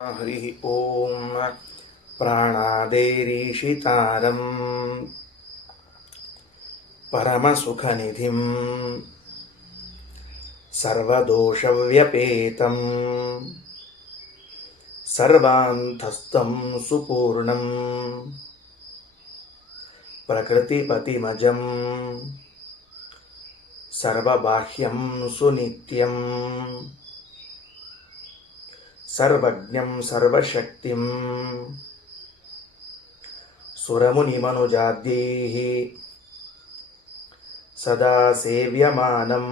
ಹರಿ ಓಂ ಪ್ರಾಣಾದೇರೀಶಿತಾರಂ ಪರಮಸುಖನಿಧಿಂ ಸರ್ವದೋಷವ್ಯಪೇತಂ ಸರ್ವಾಂತಸ್ಥಂ ಸುಪೂರ್ಣಂ ಪ್ರಕೃತಿಪತಿಮಜಂ ಸರ್ವಬಾಹ್ಯಂ ಸುನಿತ್ಯಂ ಸರ್ವಜ್ಞಂ ಸರ್ವಶಕ್ತಿಂ ಸುರಮುನಿಮನುಜಾದ್ಯೈಃ ಸದಾ ಸೇವ್ಯಮಾನಂ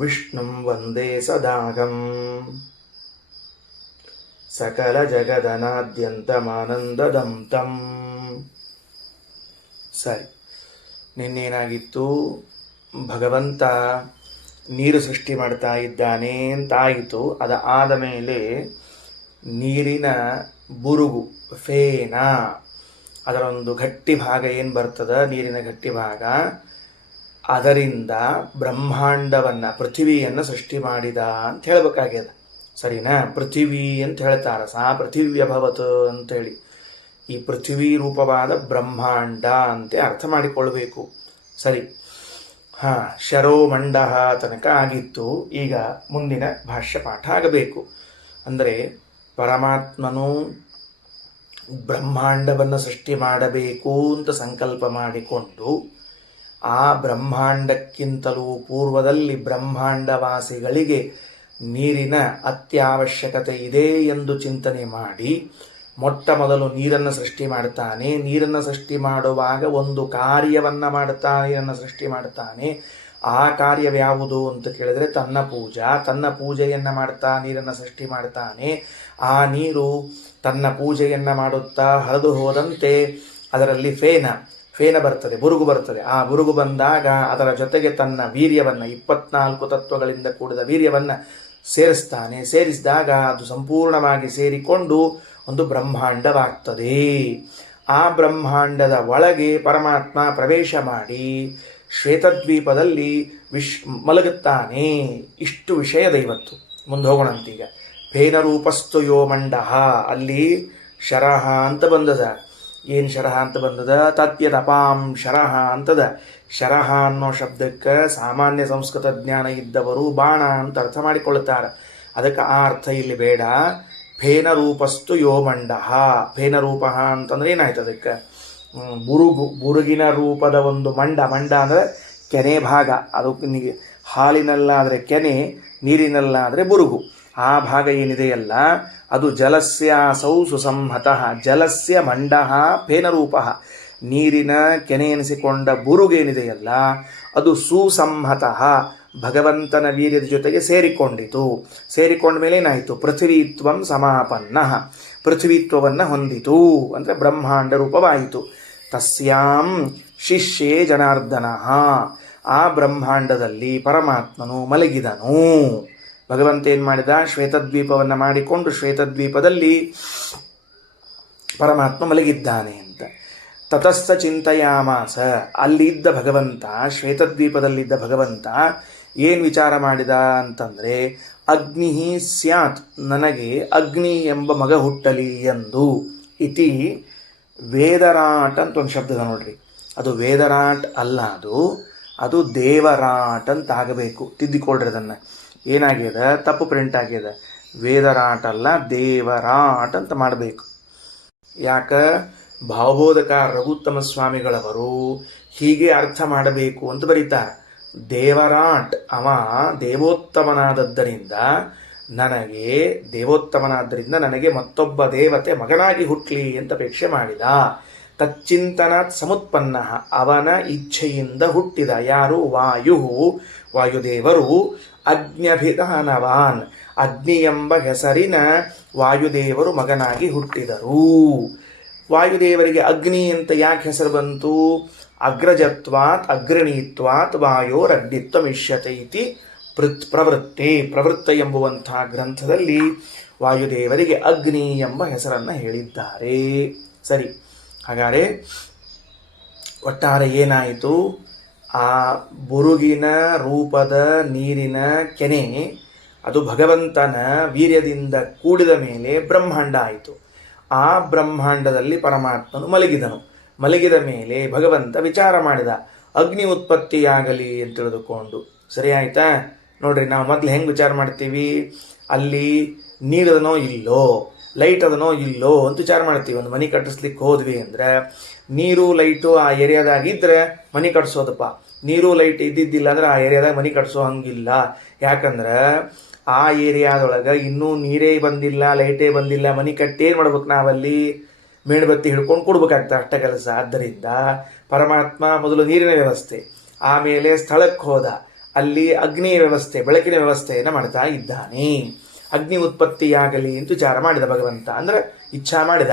ವಿಷ್ಣುಂ ವಂದೇ ಸದಾಹಂ ಸಕಲಜಗದನಾದ್ಯಂತಮಾನಂದದಂ ತಂ. ಸರಿ, ನಿನ್ನೇನಾಗಿತ್ತು? ಭಗವಂತ ನೀರು ಸೃಷ್ಟಿ ಮಾಡ್ತಾ ಇದ್ದಾನೆ ಅಂತಾಯಿತು. ಅದಾದ ಮೇಲೆ ನೀರಿನ ಬುರುಗು, ಫೇನ, ಅದರ ಒಂದು ಗಟ್ಟಿ ಭಾಗ ಏನು ಬರ್ತದ, ನೀರಿನ ಗಟ್ಟಿ ಭಾಗ, ಅದರಿಂದ ಬ್ರಹ್ಮಾಂಡವನ್ನು, ಪೃಥ್ವಿಯನ್ನು ಸೃಷ್ಟಿ ಮಾಡಿದ ಅಂತ ಹೇಳಬೇಕಾಗ್ಯದ. ಸರಿನಾ? ಪೃಥ್ವಿ ಅಂತ ಹೇಳ್ತಾರೆ, ಸಾ ಪೃಥಿವ್ಯಭವತ್ ಅಂತೇಳಿ. ಈ ಪೃಥ್ವಿ ರೂಪವಾದ ಬ್ರಹ್ಮಾಂಡ ಅಂತೆ ಅರ್ಥ ಮಾಡಿಕೊಳ್ಬೇಕು. ಸರಿ, ಶರೋಮಂಡ ತನಕ ಆಗಿತ್ತು. ಈಗ ಮುಂದಿನ ಭಾಷ್ಯ ಪಾಠ ಆಗಬೇಕು. ಅಂದರೆ ಪರಮಾತ್ಮನು ಬ್ರಹ್ಮಾಂಡವನ್ನು ಸೃಷ್ಟಿ ಮಾಡಬೇಕು ಅಂತ ಸಂಕಲ್ಪ ಮಾಡಿಕೊಂಡು ಆ ಬ್ರಹ್ಮಾಂಡಕ್ಕಿಂತಲೂ ಪೂರ್ವದಲ್ಲಿ ಬ್ರಹ್ಮಾಂಡವಾಸಿಗಳಿಗೆ ನೀರಿನ ಅತ್ಯವಶ್ಯಕತೆ ಇದೆ ಎಂದು ಚಿಂತನೆ ಮಾಡಿ ಮೊಟ್ಟ ಮೊದಲು ನೀರನ್ನು ಸೃಷ್ಟಿ ಮಾಡ್ತಾನೆ. ನೀರನ್ನು ಸೃಷ್ಟಿ ಮಾಡುವಾಗ ಒಂದು ಕಾರ್ಯವನ್ನು ಮಾಡ್ತಾನೆ, ನೀರನ್ನು ಸೃಷ್ಟಿ ಮಾಡ್ತಾನೆ. ಆ ಕಾರ್ಯವ್ಯಾವುದು ಅಂತ ಕೇಳಿದರೆ ತನ್ನ ಪೂಜೆಯನ್ನು ಮಾಡ್ತಾ ನೀರನ್ನು ಸೃಷ್ಟಿ ಮಾಡ್ತಾನೆ. ಆ ನೀರು ತನ್ನ ಪೂಜೆಯನ್ನು ಮಾಡುತ್ತಾ ಹರಿದು ಹೋದಂತೆ ಅದರಲ್ಲಿ ಫೇನ ಬರ್ತದೆ, ಬುರುಗು ಬರ್ತದೆ. ಆ ಬುರುಗು ಬಂದಾಗ ಅದರ ಜೊತೆಗೆ ತನ್ನ ವೀರ್ಯವನ್ನು, 24 ತತ್ವಗಳಿಂದ ಕೂಡಿದ ವೀರ್ಯವನ್ನು ಸೇರಿಸ್ತಾನೆ. ಸೇರಿಸಿದಾಗ ಅದು ಸಂಪೂರ್ಣವಾಗಿ ಸೇರಿಕೊಂಡು ಒಂದು ಬ್ರಹ್ಮಾಂಡವಾಗ್ತದೆ. ಆ ಬ್ರಹ್ಮಾಂಡದ ಒಳಗೆ ಪರಮಾತ್ಮ ಪ್ರವೇಶ ಮಾಡಿ ಶ್ವೇತದ್ವೀಪದಲ್ಲಿ ಮಲಗುತ್ತಾನೆ. ಇಷ್ಟು ವಿಷಯದ ಇವತ್ತು. ಮುಂದೆ ಹೋಗೋಣಂತೀಗ. ಫೇನರೂಪಸ್ತು ಯೋ ಮಂಡಃ, ಅಲ್ಲಿ ಶರಹ ಅಂತ ಬಂದದ. ಏನು ಶರಹ ಅಂತ ಬಂದದ? ತತ್ಯದಪಾಂ ಶರಹ ಅಂತದ. ಶರಹ ಅನ್ನೋ ಶಬ್ದಕ್ಕೆ ಸಾಮಾನ್ಯ ಸಂಸ್ಕೃತ ಜ್ಞಾನ ಇದ್ದವರು ಬಾಣ ಅಂತ ಅರ್ಥ ಮಾಡಿಕೊಳ್ಳುತ್ತಾರೆ. ಅದಕ್ಕೆ ಆ ಅರ್ಥ ಇಲ್ಲಿ ಬೇಡ. ಫೇನರೂಪಸ್ತು ಯೋ ಮಂಡಃ. ಫೇನರೂಪ ಅಂತಂದ್ರೆ ಏನಾಯ್ತು? ಅದಕ್ಕೆ ಬುರುಗಿನ ರೂಪದ ಒಂದು ಮಂಡ ಅಂದರೆ ಕೆನೆ ಭಾಗ. ಅದು ಹಾಲಿನಲ್ಲಾದರೆ ಕೆನೆ, ನೀರಿನಲ್ಲಾದರೆ ಬುರುಗು. ಆ ಭಾಗ ಏನಿದೆಯಲ್ಲ ಅದು ಜಲಸ್ಯಾಸೌ ಸುಸಂಹತಃ. ಜಲಸ್ಯ ಮಂಡಃ ಫೇನರೂಪ. ನೀರಿನ ಕೆನೆ ಎನಿಸಿಕೊಂಡ ಬುರುಗೇನಿದೆಯಲ್ಲ ಅದು ಸುಸಂಹತಃ, ಭಗವಂತನ ವೀರ್ಯದ ಜೊತೆಗೆ ಸೇರಿಕೊಂಡಿತು. ಸೇರಿಕೊಂಡ ಮೇಲೆ ಏನಾಯಿತು? ಪೃಥ್ವೀತ್ವಂ ಸಮಾಪನ್ನ, ಪೃಥ್ವೀತ್ವವನ್ನು ಹೊಂದಿತು. ಅಂದರೆ ಬ್ರಹ್ಮಾಂಡ ರೂಪವಾಯಿತು. ತಸ್ಯಾಂ ಶಿಷ್ಯೇ ಜನಾರ್ದನ. ಆ ಬ್ರಹ್ಮಾಂಡದಲ್ಲಿ ಪರಮಾತ್ಮನು ಮಲಗಿದನು. ಭಗವಂತ ಏನು ಮಾಡಿದ? ಶ್ವೇತದ್ವೀಪವನ್ನು ಮಾಡಿಕೊಂಡು ಶ್ವೇತದ್ವೀಪದಲ್ಲಿ ಪರಮಾತ್ಮ ಮಲಗಿದ್ದಾನೆ ಅಂತ. ತತಸ್ಥ ಚಿಂತೆಯಾಮಾಸ. ಅಲ್ಲಿದ್ದ ಭಗವಂತ, ಶ್ವೇತದ್ವೀಪದಲ್ಲಿದ್ದ ಭಗವಂತ ಏನು ವಿಚಾರ ಮಾಡಿದ ಅಂತಂದರೆ, ಅಗ್ನಿ ಸ್ಯಾತ್, ನನಗೆ ಅಗ್ನಿ ಎಂಬ ಮಗ ಹುಟ್ಟಲಿ ಎಂದು. ಇತಿ ವೇದರಾಟ್ ಅಂತ ಒಂದು ಶಬ್ದ ನೋಡ್ರಿ. ಅದು ವೇದರಾಟ್ ಅಲ್ಲ, ಅದು ದೇವರಾಟ್ ಅಂತ ಆಗಬೇಕು. ತಿದ್ದಿಕೊಳ್ರಿ ಅದನ್ನು. ಏನಾಗ್ಯದ? ತಪ್ಪು ಪ್ರಿಂಟ್ ಆಗ್ಯದ. ವೇದರಾಟ್ ಅಲ್ಲ, ದೇವರಾಟ್ ಅಂತ ಮಾಡಬೇಕು. ಯಾಕ? ಭಾವಬೋಧಕಾರ ರಘುತ್ತಮ ಸ್ವಾಮಿಗಳವರು ಹೀಗೆ ಅರ್ಥ ಮಾಡಬೇಕು ಅಂತ ಬರೀತಾರೆ. ದೇವರಾಟ್, ಅವ ದೇವೋತ್ತಮನಾದದ್ದರಿಂದ ನನಗೆ ಮತ್ತೊಬ್ಬ ದೇವತೆ ಮಗನಾಗಿ ಹುಟ್ಟಲಿ ಅಂತ ಅಪೇಕ್ಷೆ ಮಾಡಿದ. ತಚ್ಚಿಂತನಾತ್ ಸಮುತ್ಪನ್ನ, ಅವನ ಇಚ್ಛೆಯಿಂದ ಹುಟ್ಟಿದ. ಯಾರು? ವಾಯುದೇವರು. ಅಗ್ನ್ಯಭಿಧಾನವಾನ್, ಅಗ್ನಿ ಎಂಬ ಹೆಸರಿನ ವಾಯುದೇವರು ಮಗನಾಗಿ ಹುಟ್ಟಿದರು. ವಾಯುದೇವರಿಗೆ ಅಗ್ನಿ ಅಂತ ಯಾಕೆ ಹೆಸರು ಬಂತು? ಅಗ್ರಜತ್ವಾತ್ ಅಗ್ರಣೀತ್ವಾತ್ ವಾಯೋರಗ್ನಿತ್ವಮಿಷ್ಯತೆ ಇತಿ ಪ್ರವೃತ್ತ ಎಂಬುವಂಥ ಗ್ರಂಥದಲ್ಲಿ ವಾಯುದೇವರಿಗೆ ಅಗ್ನಿ ಎಂಬ ಹೆಸರನ್ನು ಹೇಳಿದ್ದಾರೆ. ಸರಿ, ಹಾಗಾದರೆ ಒಟ್ಟಾರೆ ಏನಾಯಿತು? ಆ ಬುರುಗಿನ ರೂಪದ ನೀರಿನ ಕೆನೆ ಅದು ಭಗವಂತನ ವೀರ್ಯದಿಂದ ಕೂಡಿದ ಮೇಲೆ ಬ್ರಹ್ಮಾಂಡ ಆಯಿತು. ಆ ಬ್ರಹ್ಮಾಂಡದಲ್ಲಿ ಪರಮಾತ್ಮನು ಮಲಗಿದ ಮೇಲೆ ಭಗವಂತ ವಿಚಾರ ಮಾಡಿದ, ಅಗ್ನಿ ಉತ್ಪತ್ತಿಯಾಗಲಿ ಅಂತ ತಿಳಿದುಕೊಂಡು. ಸರಿ ಆಯ್ತಾ? ನೋಡ್ರಿ, ನಾವು ಮೊದಲು ಹೆಂಗೆ ವಿಚಾರ ಮಾಡ್ತೀವಿ, ಅಲ್ಲಿ ನೀರದನೋ ಇಲ್ಲೋ, ಲೈಟ್ ಅದನೋ ಇಲ್ಲೋ ಅಂತ ವಿಚಾರ ಮಾಡ್ತೀವಿ. ಒಂದು ಮನೆ ಕಟ್ಟಿಸ್ಲಿಕ್ಕೆ ಹೋದ್ವಿ ಅಂದ್ರೆ ನೀರು ಲೈಟು ಆ ಏರಿಯಾದಾಗಿದ್ದರೆ ಮನೆ ಕಟ್ಸೋದಪ್ಪ. ನೀರು ಲೈಟ್ ಇದ್ದಿದ್ದಿಲ್ಲ ಅಂದ್ರೆ ಆ ಏರಿಯಾದಾಗ ಮನೆ ಕಟ್ಸೋ ಹಂಗಿಲ್ಲ. ಯಾಕಂದ್ರೆ ಆ ಏರಿಯಾದೊಳಗೆ ಇನ್ನೂ ನೀರೇ ಬಂದಿಲ್ಲ, ಲೈಟೇ ಬಂದಿಲ್ಲ, ಮನೆ ಕಟ್ಟಿ ಏನು ಮಾಡ್ಬೇಕು, ನಾವಲ್ಲಿ ಮೇಣಬತ್ತಿ ಹಿಡ್ಕೊಂಡು ಕೊಡ್ಬೇಕಾಗ್ತದೆ, ಅಷ್ಟ ಕೆಲಸ. ಆದ್ದರಿಂದ ಪರಮಾತ್ಮ ಮೊದಲು ನೀರಿನ ವ್ಯವಸ್ಥೆ, ಆಮೇಲೆ ಸ್ಥಳಕ್ಕೆ ಹೋದ, ಅಲ್ಲಿ ಅಗ್ನಿ ವ್ಯವಸ್ಥೆ, ಬೆಳಕಿನ ವ್ಯವಸ್ಥೆಯನ್ನು ಮಾಡ್ತಾ ಇದ್ದಾನೆ. ಅಗ್ನಿ ಉತ್ಪತ್ತಿಯಾಗಲಿ ಅಂತ ವಿಚಾರ ಮಾಡಿದ ಭಗವಂತ, ಅಂದ್ರೆ ಇಚ್ಛಾ ಮಾಡಿದ.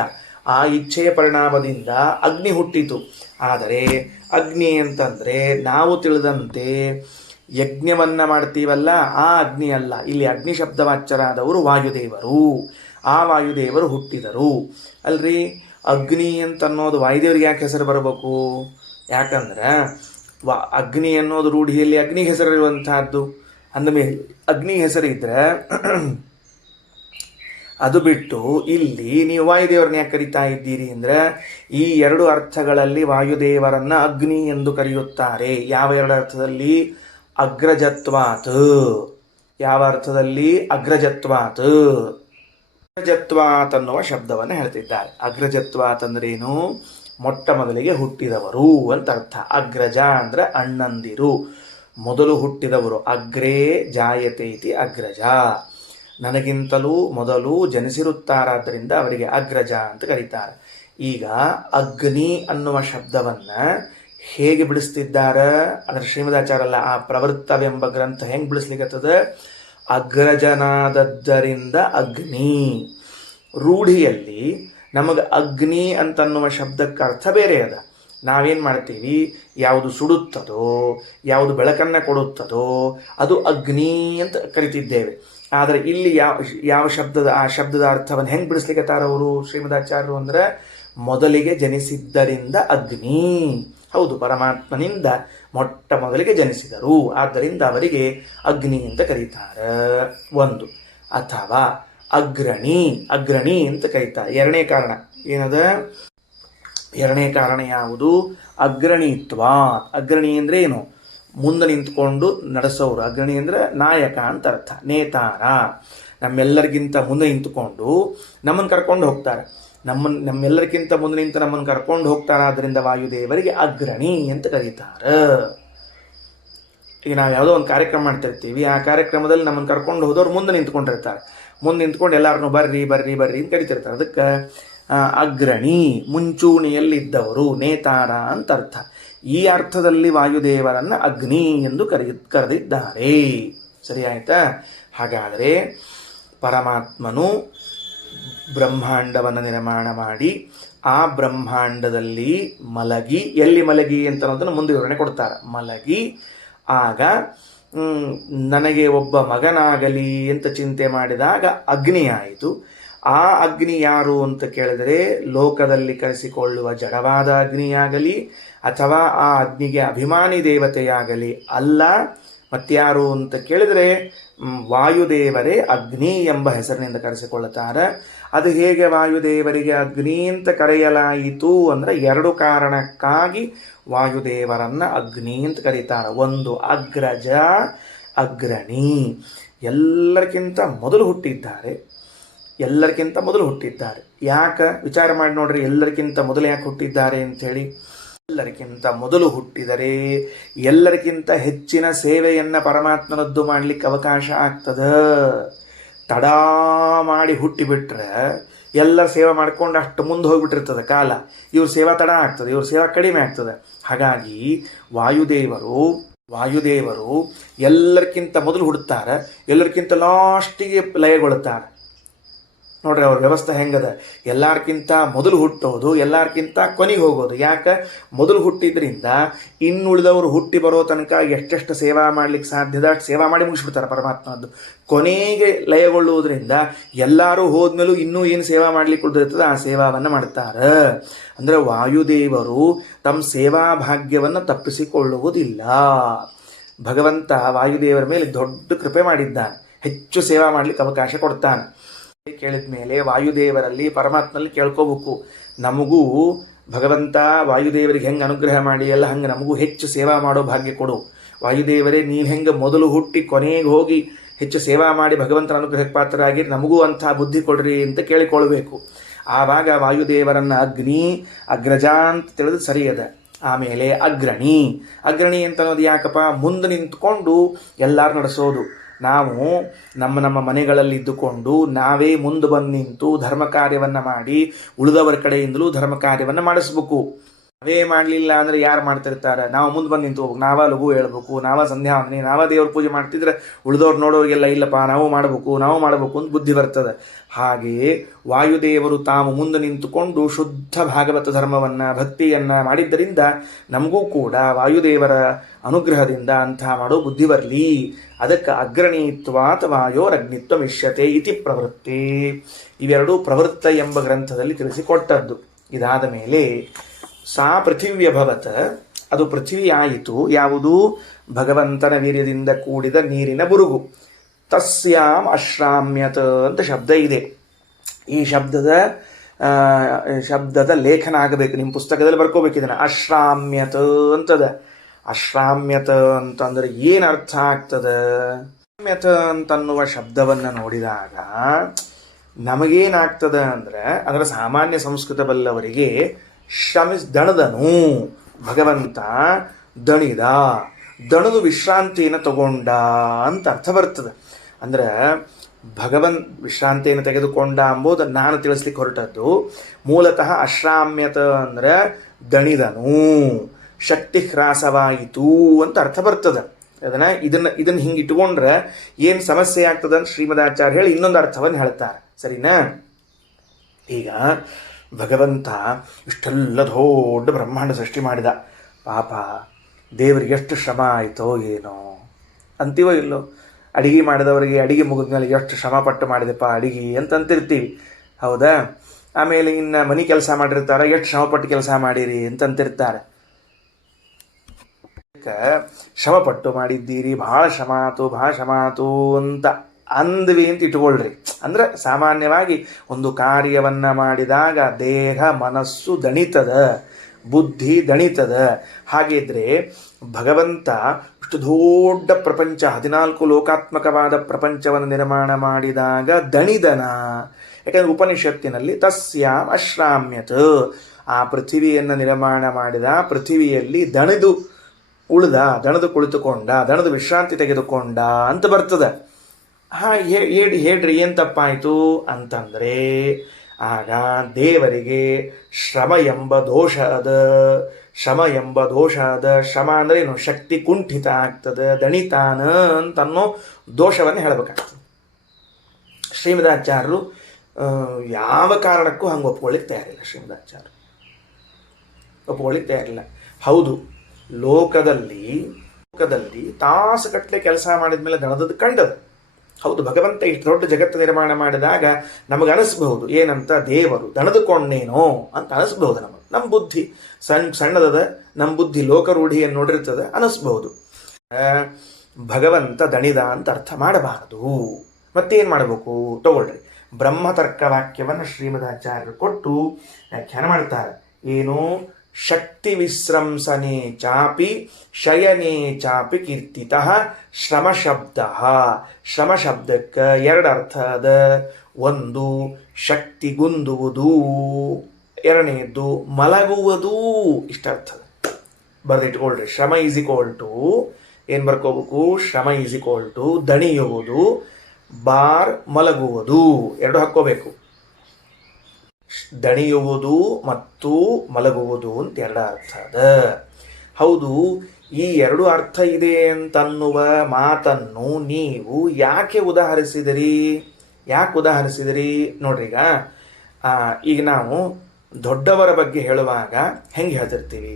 ಆ ಇಚ್ಛೆಯ ಪರಿಣಾಮದಿಂದ ಅಗ್ನಿ ಹುಟ್ಟಿತು. ಆದರೆ ಅಗ್ನಿ ಅಂತಂದ್ರೆ ನಾವು ತಿಳಿದಂತೆ ಯಜ್ಞವನ್ನ ಮಾಡ್ತೀವಲ್ಲ, ಆ ಅಗ್ನಿ ಅಲ್ಲ. ಇಲ್ಲಿ ಅಗ್ನಿ ಶಬ್ದವಾಚ್ಯರಾದವರು ವಾಯುದೇವರು. ಆ ವಾಯುದೇವರು ಹುಟ್ಟಿದರು ಅಲ್ರಿ. ಅಗ್ನಿ ಅಂತ ಅನ್ನೋದು ವಾಯುದೇವರಿಗೆ ಯಾಕೆ ಹೆಸರು ಬರಬೇಕು? ಯಾಕಂದ್ರೆ ಅಗ್ನಿ ಅನ್ನೋದು ರೂಢಿಯಲ್ಲಿ ಅಗ್ನಿ ಹೆಸರಿರುವಂತಹದ್ದು. ಅಂದಮೇಲೆ ಅಗ್ನಿ ಹೆಸರಿದ್ರೆ ಅದು ಬಿಟ್ಟು ಇಲ್ಲಿ ನೀವು ವಾಯುದೇವರನ್ನ ಯಾಕೆ ಕರೀತಾ ಇದ್ದೀರಿ ಅಂದ್ರೆ, ಈ ಎರಡು ಅರ್ಥಗಳಲ್ಲಿ ವಾಯುದೇವರನ್ನ ಅಗ್ನಿ ಎಂದು ಕರೆಯುತ್ತಾರೆ. ಯಾವ ಎರಡು ಅರ್ಥದಲ್ಲಿ? ಅಗ್ರಜತ್ವಾತ್. ಯಾವ ಅರ್ಥದಲ್ಲಿ? ಅಗ್ರಜತ್ವಾತ್. ಅಗ್ರಜತ್ವಾತ್ ಅನ್ನುವ ಶಬ್ದವನ್ನು ಹೇಳ್ತಿದ್ದಾರೆ. ಅಗ್ರಜತ್ವಾತ್ ಅಂದ್ರೇನು? ಮೊಟ್ಟ ಮೊದಲಿಗೆ ಹುಟ್ಟಿದವರು ಅಂತ ಅರ್ಥ. ಅಗ್ರಜ ಅಂದ್ರೆ ಅಣ್ಣಂದಿರು, ಮೊದಲು ಹುಟ್ಟಿದವರು. ಅಗ್ರೇ ಜಾಯತೆ ಇತಿ ಅಗ್ರಜ. ನನಗಿಂತಲೂ ಮೊದಲು ಜನಿಸಿರುತ್ತಾರಾದ್ದರಿಂದ ಅವರಿಗೆ ಅಗ್ರಜ ಅಂತ ಕರೀತಾರೆ. ಈಗ ಅಗ್ನಿ ಅನ್ನುವ ಶಬ್ದವನ್ನ ಹೇಗೆ ಬಿಡಿಸ್ತಿದ್ದಾರೆ ಅಂದ್ರೆ, ಶ್ರೀಮದಾಚಾರ್ಯಲ್ಲ ಆ ಪ್ರವೃತ್ತವೆಂಬ ಗ್ರಂಥ ಹೆಂಗೆ ಬಿಡಿಸ್ಲಿಕ್ಕತ್ತದ? ಅಗ್ರಜನಾದದ್ದರಿಂದ ಅಗ್ನಿ. ರೂಢಿಯಲ್ಲಿ ನಮಗೆ ಅಗ್ನಿ ಅಂತನ್ನುವ ಶಬ್ದಕ್ಕೆ ಅರ್ಥ ಬೇರೆ ಅದ. ನಾವೇನು ಮಾಡ್ತೀವಿ, ಯಾವುದು ಸುಡುತ್ತದೋ, ಯಾವುದು ಬೆಳಕನ್ನು ಕೊಡುತ್ತದೋ ಅದು ಅಗ್ನಿ ಅಂತ ಕರಿತಿದ್ದೇವೆ. ಆದರೆ ಇಲ್ಲಿ ಯಾವ ಶಬ್ದದ ಆ ಶಬ್ದದ ಅರ್ಥವನ್ನು ಹೆಂಗೆ ಬಿಡಿಸ್ಲಿಕ್ಕತ್ತಾರ ಅವರು ಶ್ರೀಮದಾಚಾರ್ಯರು ಅಂದ್ರೆ, ಮೊದಲಿಗೆ ಜನಿಸಿದ್ದರಿಂದ ಅಗ್ನಿ. ಹೌದು, ಪರಮಾತ್ಮನಿಂದ ಮೊಟ್ಟ ಮೊದಲಿಗೆ ಜನಿಸಿದರು, ಆದ್ದರಿಂದ ಅವರಿಗೆ ಅಗ್ನಿ ಅಂತ ಕರೀತಾರೆ. ಒಂದು. ಅಥವಾ ಅಗ್ರಣಿ ಅಂತ ಕರೀತಾರೆ. ಎರಡನೇ ಕಾರಣ ಏನದ? ಎರಡನೇ ಕಾರಣ ಯಾವುದು? ಅಗ್ರಣಿತ್ವ. ಅಗ್ರಣಿ ಅಂದ್ರೆ ಏನು? ಮುಂದೆ ನಿಂತ್ಕೊಂಡು ನಡೆಸೋರು. ಅಗ್ರಣಿ ಅಂದ್ರೆ ನಾಯಕ ಅಂತ ಅರ್ಥ, ನೇತಾರ. ನಮ್ಮೆಲ್ಲರಿಗಿಂತ ಮುಂದೆ ನಿಂತುಕೊಂಡು ನಮ್ಮನ್ನು ಕರ್ಕೊಂಡು ಹೋಗ್ತಾರೆ. ನಮ್ಮೆಲ್ಲರಿಗಿಂತ ಮುಂದೆ ನಿಂತು ನಮ್ಮನ್ನು ಕರ್ಕೊಂಡು ಹೋಗ್ತಾರೆ. ಆದ್ದರಿಂದ ವಾಯುದೇವರಿಗೆ ಅಗ್ರಣಿ ಅಂತ ಕರೀತಾರೆ. ಈಗ ನಾವು ಯಾವುದೋ ಒಂದು ಕಾರ್ಯಕ್ರಮ ಮಾಡ್ತಿರ್ತೀವಿ, ಆ ಕಾರ್ಯಕ್ರಮದಲ್ಲಿ ನಮ್ಮನ್ನು ಕರ್ಕೊಂಡು ಹೋದವ್ರು ಮುಂದೆ ನಿಂತ್ಕೊಂಡಿರ್ತಾರೆ. ಮುಂದೆ ನಿಂತ್ಕೊಂಡು ಎಲ್ಲರನ್ನೂ ಬರ್ರಿ ಬರ್ರಿ ಬರ್ರಿ ಅಂತ ಕರಿತಿರ್ತಾರೆ. ಅದಕ್ಕೆ ಅಗ್ರಣಿ, ಮುಂಚೂಣಿಯಲ್ಲಿದ್ದವರು, ನೇತಾರ ಅಂತ ಅರ್ಥ. ಈ ಅರ್ಥದಲ್ಲಿ ವಾಯುದೇವರನ್ನ ಅಗ್ನಿ ಎಂದು ಕರೆದಿದ್ದಾರೆ. ಸರಿ ಆಯ್ತಾ? ಹಾಗಾದರೆ ಪರಮಾತ್ಮನು ಬ್ರಹ್ಮಾಂಡವನ್ನು ನಿರ್ಮಾಣ ಮಾಡಿ ಆ ಬ್ರಹ್ಮಾಂಡದಲ್ಲಿ ಮಲಗಿ, ಎಲ್ಲಿ ಮಲಗಿ ಅಂತ ಅನ್ನೋದನ್ನು ಮುಂದೆ ವಿವರಣೆ ಕೊಡ್ತಾರೆ. ಮಲಗಿ ಆಗ ನನಗೆ ಒಬ್ಬ ಮಗನಾಗಲಿ ಅಂತ ಚಿಂತೆ ಮಾಡಿದಾಗ ಅಗ್ನಿ ಆಯಿತು. ಆ ಅಗ್ನಿ ಯಾರು ಅಂತ ಕೇಳಿದರೆ, ಲೋಕದಲ್ಲಿ ಕರೆಸಿಕೊಳ್ಳುವ ಜಡವಾದ ಅಗ್ನಿಯಾಗಲಿ ಅಥವಾ ಆ ಅಗ್ನಿಗೆ ಅಭಿಮಾನಿ ದೇವತೆಯಾಗಲಿ ಅಲ್ಲ. ಮತ್ಯಾರು ಅಂತ ಕೇಳಿದರೆ ವಾಯುದೇವರೇ ಅಗ್ನಿ ಎಂಬ ಹೆಸರಿನಿಂದ ಕರೆಸಿಕೊಳ್ಳುತ್ತಾರೆ. ಅದು ಹೇಗೆ ವಾಯುದೇವರಿಗೆ ಅಗ್ನಿ ಅಂತ ಕರೆಯಲಾಯಿತು ಅಂದರೆ, ಎರಡು ಕಾರಣಕ್ಕಾಗಿ ವಾಯುದೇವರನ್ನ ಅಗ್ನಿ ಅಂತ ಕರೀತಾರೆ. ಒಂದು, ಅಗ್ರಜ, ಅಗ್ರಣಿ. ಎಲ್ಲರಿಗಿಂತ ಮೊದಲು ಹುಟ್ಟಿದ್ದಾರೆ. ಯಾಕೆ ವಿಚಾರ ಮಾಡಿ ನೋಡ್ರಿ, ಎಲ್ಲರಿಗಿಂತ ಮೊದಲು ಯಾಕೆ ಹುಟ್ಟಿದ್ದಾರೆ ಅಂಥೇಳಿ. ಎಲ್ಲರಿಗಿಂತ ಮೊದಲು ಹುಟ್ಟಿದರೆ ಎಲ್ಲರಿಗಿಂತ ಹೆಚ್ಚಿನ ಸೇವೆಯನ್ನು ಪರಮಾತ್ಮನದ್ದು ಮಾಡಲಿಕ್ಕೆ ಅವಕಾಶ ಆಗ್ತದ. ತಡ ಮಾಡಿ ಹುಟ್ಟಿಬಿಟ್ರೆ ಎಲ್ಲರ ಸೇವೆ ಮಾಡ್ಕೊಂಡು ಅಷ್ಟು ಮುಂದೆ ಹೋಗ್ಬಿಟ್ಟಿರ್ತದೆ ಕಾಲ. ಇವ್ರ ಸೇವಾ ತಡ ಆಗ್ತದೆ, ಇವ್ರ ಸೇವಾ ಕಡಿಮೆ ಆಗ್ತದೆ. ಹಾಗಾಗಿ ವಾಯುದೇವರು ಎಲ್ಲರಿಗಿಂತ ಮೊದಲು ಹುಡುತ್ತಾರೆ, ಎಲ್ಲರಿಗಿಂತ ಲಾಸ್ಟಿಗೆ ಲಯಗೊಳ್ಳುತ್ತಾರೆ. ನೋಡ್ರಿ ಅವ್ರ ವ್ಯವಸ್ಥೆ ಹೆಂಗದ. ಎಲ್ಲಾರ್ಕಿಂತ ಮೊದಲು ಹುಟ್ಟೋದು, ಎಲ್ಲಾರ್ಕಿಂತ ಕೊನೆಗೆ ಹೋಗೋದು. ಯಾಕೆ? ಮೊದಲು ಹುಟ್ಟಿದ್ರಿಂದ ಇನ್ನುಳಿದವರು ಹುಟ್ಟಿ ಬರೋ ತನಕ ಎಷ್ಟೆಷ್ಟು ಸೇವಾ ಮಾಡ್ಲಿಕ್ಕೆ ಸಾಧ್ಯದ ಅಷ್ಟು ಸೇವಾ ಮಾಡಿ ಮುಗಿಸ್ಬಿಡ್ತಾರೆ ಪರಮಾತ್ಮದ್ದು. ಕೊನೆಗೆ ಲಯಗೊಳ್ಳುವುದರಿಂದ ಎಲ್ಲರೂ ಹೋದ್ಮೇಲೂ ಇನ್ನೂ ಏನು ಸೇವಾ ಮಾಡ್ಲಿಕ್ಕೆ ಉಳಿದಿರ್ತದೆ ಆ ಸೇವಾವನ್ನು ಮಾಡ್ತಾರೆ. ಅಂದ್ರೆ ವಾಯುದೇವರು ತಮ್ಮ ಸೇವಾ ಭಾಗ್ಯವನ್ನು ತಪ್ಪಿಸಿಕೊಳ್ಳುವುದಿಲ್ಲ. ಭಗವಂತ ವಾಯುದೇವರ ಮೇಲೆ ದೊಡ್ಡ ಕೃಪೆ ಮಾಡಿದ್ದಾನೆ. ಹೆಚ್ಚು ಸೇವಾ ಮಾಡಲಿಕ್ಕೆ ಅವಕಾಶ ಕೊಡ್ತಾನೆ. ಕೇಳಿದ ಮೇಲೆ ವಾಯುದೇವರಲ್ಲಿ ಪರಮಾತ್ಮನಲ್ಲಿ ಕೇಳ್ಕೋಬೇಕು, ನಮಗೂ ಭಗವಂತ ವಾಯುದೇವರಿಗೆ ಹೆಂಗೆ ಅನುಗ್ರಹ ಮಾಡಿ ಎಲ್ಲ ಹಂಗೆ ನಮಗೂ ಹೆಚ್ಚು ಸೇವಾ ಮಾಡೋ ಭಾಗ್ಯ ಕೊಡು. ವಾಯುದೇವರೇ ನೀವು ಹೆಂಗೆ ಮೊದಲು ಹುಟ್ಟಿ ಕೊನೆಗೆ ಹೋಗಿ ಹೆಚ್ಚು ಸೇವಾ ಮಾಡಿ ಭಗವಂತನ ಅನುಗ್ರಹಕ್ಕೆ ಪಾತ್ರರಾಗಿ ನಮಗೂ ಅಂಥ ಬುದ್ಧಿ ಕೊಡ್ರಿ ಅಂತ ಕೇಳಿಕೊಳ್ಬೇಕು. ಆವಾಗ ವಾಯುದೇವರನ್ನು ಅಗ್ರಜ ಅಂತ ತಿಳಿದು ಸರಿಯದ. ಆಮೇಲೆ ಅಗ್ರಣಿ ಅಂತ ಅನ್ನೋದು ಯಾಕಪ್ಪ, ಮುಂದೆ ನಿಂತ್ಕೊಂಡು ಎಲ್ಲರೂ ನಡೆಸೋದು. ನಾವು ನಮ್ಮ ಮನೆಗಳಲ್ಲಿ ಇದ್ದುಕೊಂಡು ನಾವೇ ಮುಂದೆ ಬಂದು ನಿಂತು ಧರ್ಮ ಕಾರ್ಯವನ್ನು ಮಾಡಿ ಉಳಿದವರ ಕಡೆಯಿಂದಲೂ ಧರ್ಮ ಕಾರ್ಯವನ್ನು ಮಾಡಿಸ್ಬೇಕು. ನಾವೇ ಮಾಡಲಿಲ್ಲ ಅಂದರೆ ಯಾರು ಮಾಡ್ತಿರ್ತಾರೆ? ನಾವು ಮುಂದೆ ಬಂದು ನಿಂತು ಹೋಗ್ಬೇಕು, ನಾವ ಲಘು ಹೇಳ್ಬೇಕು, ನಾವ ಸಂಧ್ಯಾ ವಂದನೆ, ನಾವ ದೇವ್ರ ಪೂಜೆ ಮಾಡ್ತಿದ್ರೆ ಉಳಿದವ್ರು ನೋಡೋರಿಗೆಲ್ಲ ಇಲ್ಲಪ್ಪ ನಾವು ಮಾಡಬೇಕು ಅಂತ ಬುದ್ಧಿ ಬರ್ತದೆ. ಹಾಗೆಯೇ ವಾಯುದೇವರು ತಾವು ಮುಂದೆ ನಿಂತುಕೊಂಡು ಶುದ್ಧ ಭಾಗವತ ಧರ್ಮವನ್ನು ಭಕ್ತಿಯನ್ನು ಮಾಡಿದ್ದರಿಂದ ನಮಗೂ ಕೂಡ ವಾಯುದೇವರ ಅನುಗ್ರಹದಿಂದ ಅಂಥ ಮಾಡೋ ಬುದ್ಧಿ ಬರಲಿ. ಅದಕ್ಕೆ ಅಗ್ರಣೀತ್ವಾತ್ ವಾಯೋರಗ್ನಿತ್ವ ಮಿಷ್ಯತೆ ಇತಿ ಪ್ರವೃತ್ತಿ. ಇವೆರಡೂ ಪ್ರವೃತ್ತ ಎಂಬ ಗ್ರಂಥದಲ್ಲಿ ತಿಳಿಸಿಕೊಟ್ಟದ್ದು. ಇದಾದ ಮೇಲೆ ಸಾ ಪೃಥಿವ್ಯಭವತ, ಅದು ಪೃಥ್ವಿ ಆಯಿತು. ಯಾವುದು? ಭಗವಂತನ ವೀರ್ಯದಿಂದ ಕೂಡಿದ ನೀರಿನ ಬುರುಗು. ತಸ್ಯಾಂ ಅಶ್ರಾಮ್ಯತ ಅಂತ ಶಬ್ದ ಇದೆ. ಈ ಶಬ್ದದ ಲೇಖನ ಆಗಬೇಕು, ನಿಮ್ಮ ಪುಸ್ತಕದಲ್ಲಿ ಬರ್ಕೋಬೇಕು ಇದನ್ನು. ಅಶ್ರಾಮ್ಯತ ಅಂತದ. ಅಶ್ರಾಮ್ಯತ ಅಂತಂದ್ರೆ ಏನು ಅರ್ಥ ಆಗ್ತದೆ? ಅಶ್ರಾಮ್ಯತ ಅಂತನ್ನುವ ಶಬ್ದವನ್ನು ನೋಡಿದಾಗ ನಮಗೇನಾಗ್ತದೆ ಅಂದರೆ, ಅದರ ಸಾಮಾನ್ಯ ಸಂಸ್ಕೃತ ಬಲ್ಲವರಿಗೆ ದಣದನು, ಭಗವಂತ ದಣಿದು ವಿಶ್ರಾಂತಿಯನ್ನು ತಗೊಂಡ ಅಂತ ಅರ್ಥ ಬರ್ತದೆ. ಅಂದ್ರೆ ವಿಶ್ರಾಂತಿಯನ್ನು ತೆಗೆದುಕೊಂಡ ಎಂಬುದು ನಾನು ತಿಳಿಸ್ಲಿಕ್ಕೆ ಹೊರಟದ್ದು. ಮೂಲತಃ ಅಶ್ರಾಮ್ಯತ ಅಂದ್ರೆ ದಣಿದನು, ಶಕ್ತಿ ಹ್ರಾಸವಾಯಿತು ಅಂತ ಅರ್ಥ ಬರ್ತದೆ. ಇದನ್ನ ಹಿಂಗೆ ಇಟ್ಕೊಂಡ್ರೆ ಏನು ಸಮಸ್ಯೆ ಆಗ್ತದೆ ಅಂತ ಶ್ರೀಮದಾಚಾರ್ಯ ಹೇಳಿ ಇನ್ನೊಂದು ಅರ್ಥವನ್ನು ಹೇಳ್ತಾರೆ. ಸರಿನಾ? ಈಗ ಭಗವಂತ ಇಷ್ಟೆಲ್ಲ ದೊಡ್ಡ ಬ್ರಹ್ಮಾಂಡ ಸೃಷ್ಟಿ ಮಾಡಿದ. ಪಾಪ ದೇವರಿಗೆ ಎಷ್ಟು ಶ್ರಮ ಆಯಿತೋ ಏನೋ ಅಂತೀವೋ ಇಲ್ಲೋ? ಅಡಿಗೆ ಮಾಡಿದವರಿಗೆ ಅಡಿಗೆ ಮುಗಿದ್ಮೇಲೆ ಎಷ್ಟು ಶ್ರಮ ಪಟ್ಟು ಮಾಡಿದೆಪ್ಪ ಅಡಿಗೆ ಅಂತಂತಿರ್ತೀವಿ, ಹೌದಾ? ಆಮೇಲೆ ಇನ್ನು ಮನೆ ಕೆಲಸ ಮಾಡಿರ್ತಾರೆ, ಎಷ್ಟು ಶ್ರಮಪಟ್ಟು ಕೆಲಸ ಮಾಡಿರಿ ಅಂತಂತಿರ್ತಾರೆ. ಶ್ರಮಪಟ್ಟು ಮಾಡಿದ್ದೀರಿ, ಭಾಳ ಶ್ರಮ ಆತು ಅಂತ ಅಂದ್ವಿ ಅಂತ ಇಟ್ಕೊಳ್ರಿ. ಅಂದ್ರೆ ಸಾಮಾನ್ಯವಾಗಿ ಒಂದು ಕಾರ್ಯವನ್ನು ಮಾಡಿದಾಗ ದೇಹ ಮನಸ್ಸು ದಣಿತದ, ಬುದ್ಧಿ ದಣಿತದ. ಹಾಗಿದ್ರೆ ಭಗವಂತ ಇಷ್ಟು ದೊಡ್ಡ ಪ್ರಪಂಚ, 14 ಲೋಕಾತ್ಮಕವಾದ ಪ್ರಪಂಚವನ್ನು ನಿರ್ಮಾಣ ಮಾಡಿದಾಗ ದಣಿದನ. ಯಾಕಂದ್ರೆ ಉಪನಿಷತ್ತಿನಲ್ಲಿ ತಸ್ಯಾಂ ಅಶ್ರಾಮ್ಯತ, ಆ ಪೃಥ್ವಿಯನ್ನು ನಿರ್ಮಾಣ ಮಾಡಿದ, ಪೃಥ್ವಿಯಲ್ಲಿ ದಣಿದು ಕುಳಿತುಕೊಂಡ, ದಣದು ವಿಶ್ರಾಂತಿ ತೆಗೆದುಕೊಂಡ ಅಂತ ಬರ್ತದೆ. ಹೇಳ್ರಿ ಏನು ತಪ್ಪಾಯಿತು ಅಂತಂದರೆ, ಆಗ ದೇವರಿಗೆ ಶ್ರಮ ಎಂಬ ದೋಷ ಅದ. ಶ್ರಮ ಅಂದರೆ ಏನು? ಶಕ್ತಿ ಕುಂಠಿತ ಆಗ್ತದೆ, ದಣಿತಾನ ಅಂತನ್ನೋ ದೋಷವನ್ನು ಹೇಳಬೇಕಾಗ್ತದೆ. ಶ್ರೀಮದಾಚಾರ್ಯರು ಯಾವ ಕಾರಣಕ್ಕೂ ಹಂಗೆ ಒಪ್ಕೊಳ್ಳಿಕ್ಕೆ ತಯಾರಿಲ್ಲ. ಹೌದು, ಲೋಕದಲ್ಲಿ ತಾಸುಗಟ್ಟಲೆ ಕೆಲಸ ಮಾಡಿದ ಮೇಲೆ ದಣದದ್ದು ಕಂಡದು. ಹೌದು, ಭಗವಂತ ಇಷ್ಟು ದೊಡ್ಡ ಜಗತ್ತು ನಿರ್ಮಾಣ ಮಾಡಿದಾಗ ನಮಗೆ ಅನಿಸ್ಬಹುದು ಏನಂತ, ದೇವರು ದಣದುಕೊಂಡೇನೋ ಅಂತ ಅನಿಸ್ಬಹುದು. ನಮ್ಮ ಬುದ್ಧಿ ಸಣ್ಣದದ, ನಮ್ಮ ಬುದ್ಧಿ ಲೋಕರೂಢಿಯನ್ನು ನೋಡಿರ್ತದೆ, ಅನಿಸ್ಬಹುದು. ಭಗವಂತ ದಣಿದ ಅಂತ ಅರ್ಥ ಮಾಡಬಾರದು. ಮತ್ತೇನು ಮಾಡಬೇಕು? ತಗೊಳ್ರಿ, ಬ್ರಹ್ಮತರ್ಕ ವಾಕ್ಯವನ್ನು ಶ್ರೀಮದಾಚಾರ್ಯರು ಕೊಟ್ಟು ವ್ಯಾಖ್ಯಾನ ಮಾಡ್ತಾರೆ. ಏನು? ಶಕ್ತಿ ವಿಸ್ರಂಸನೆ ಚಾಪಿ ಶಯನೆ ಚಾಪಿ ಕೀರ್ತಿತಃ ಶ್ರಮ ಶಬ್ದಕ್ಕೆ ಎರಡು ಅರ್ಥ ಅದ. ಒಂದು ಶಕ್ತಿಗುಂದುವುದು, ಎರಡನೇದ್ದು ಮಲಗುವುದು. ಇಷ್ಟ ಅರ್ಥ ಬರೆದಿಟ್ಕೊಳ್ರಿ. ಶ್ರಮ ಈಸ್ ಈಕ್ವಲ್ ಟು ಏನು ಬರ್ಕೋಬೇಕು? ಶ್ರಮ ಈಸ್ ಈಕ್ವಲ್ ಟು ದಣಿಯುವುದು ಬಾರ್ ಮಲಗುವುದು, ಎರಡು ಹಾಕ್ಕೋಬೇಕು. ದಣಿಯುವುದು ಮತ್ತು ಮಲಗುವುದು ಅಂತ ಎರಡು ಅರ್ಥ ಅದ. ಹೌದು, ಈ ಎರಡು ಅರ್ಥ ಇದೆ ಅಂತನ್ನುವ ಮಾತನ್ನು ನೀವು ಯಾಕೆ ಉದಾಹರಿಸಿದಿರಿ? ನೋಡ್ರಿ, ಈಗ ನಾವು ದೊಡ್ಡವರ ಬಗ್ಗೆ ಹೇಳುವಾಗ ಹೆಂಗೆ ಹೇಳ್ತಿರ್ತೀವಿ?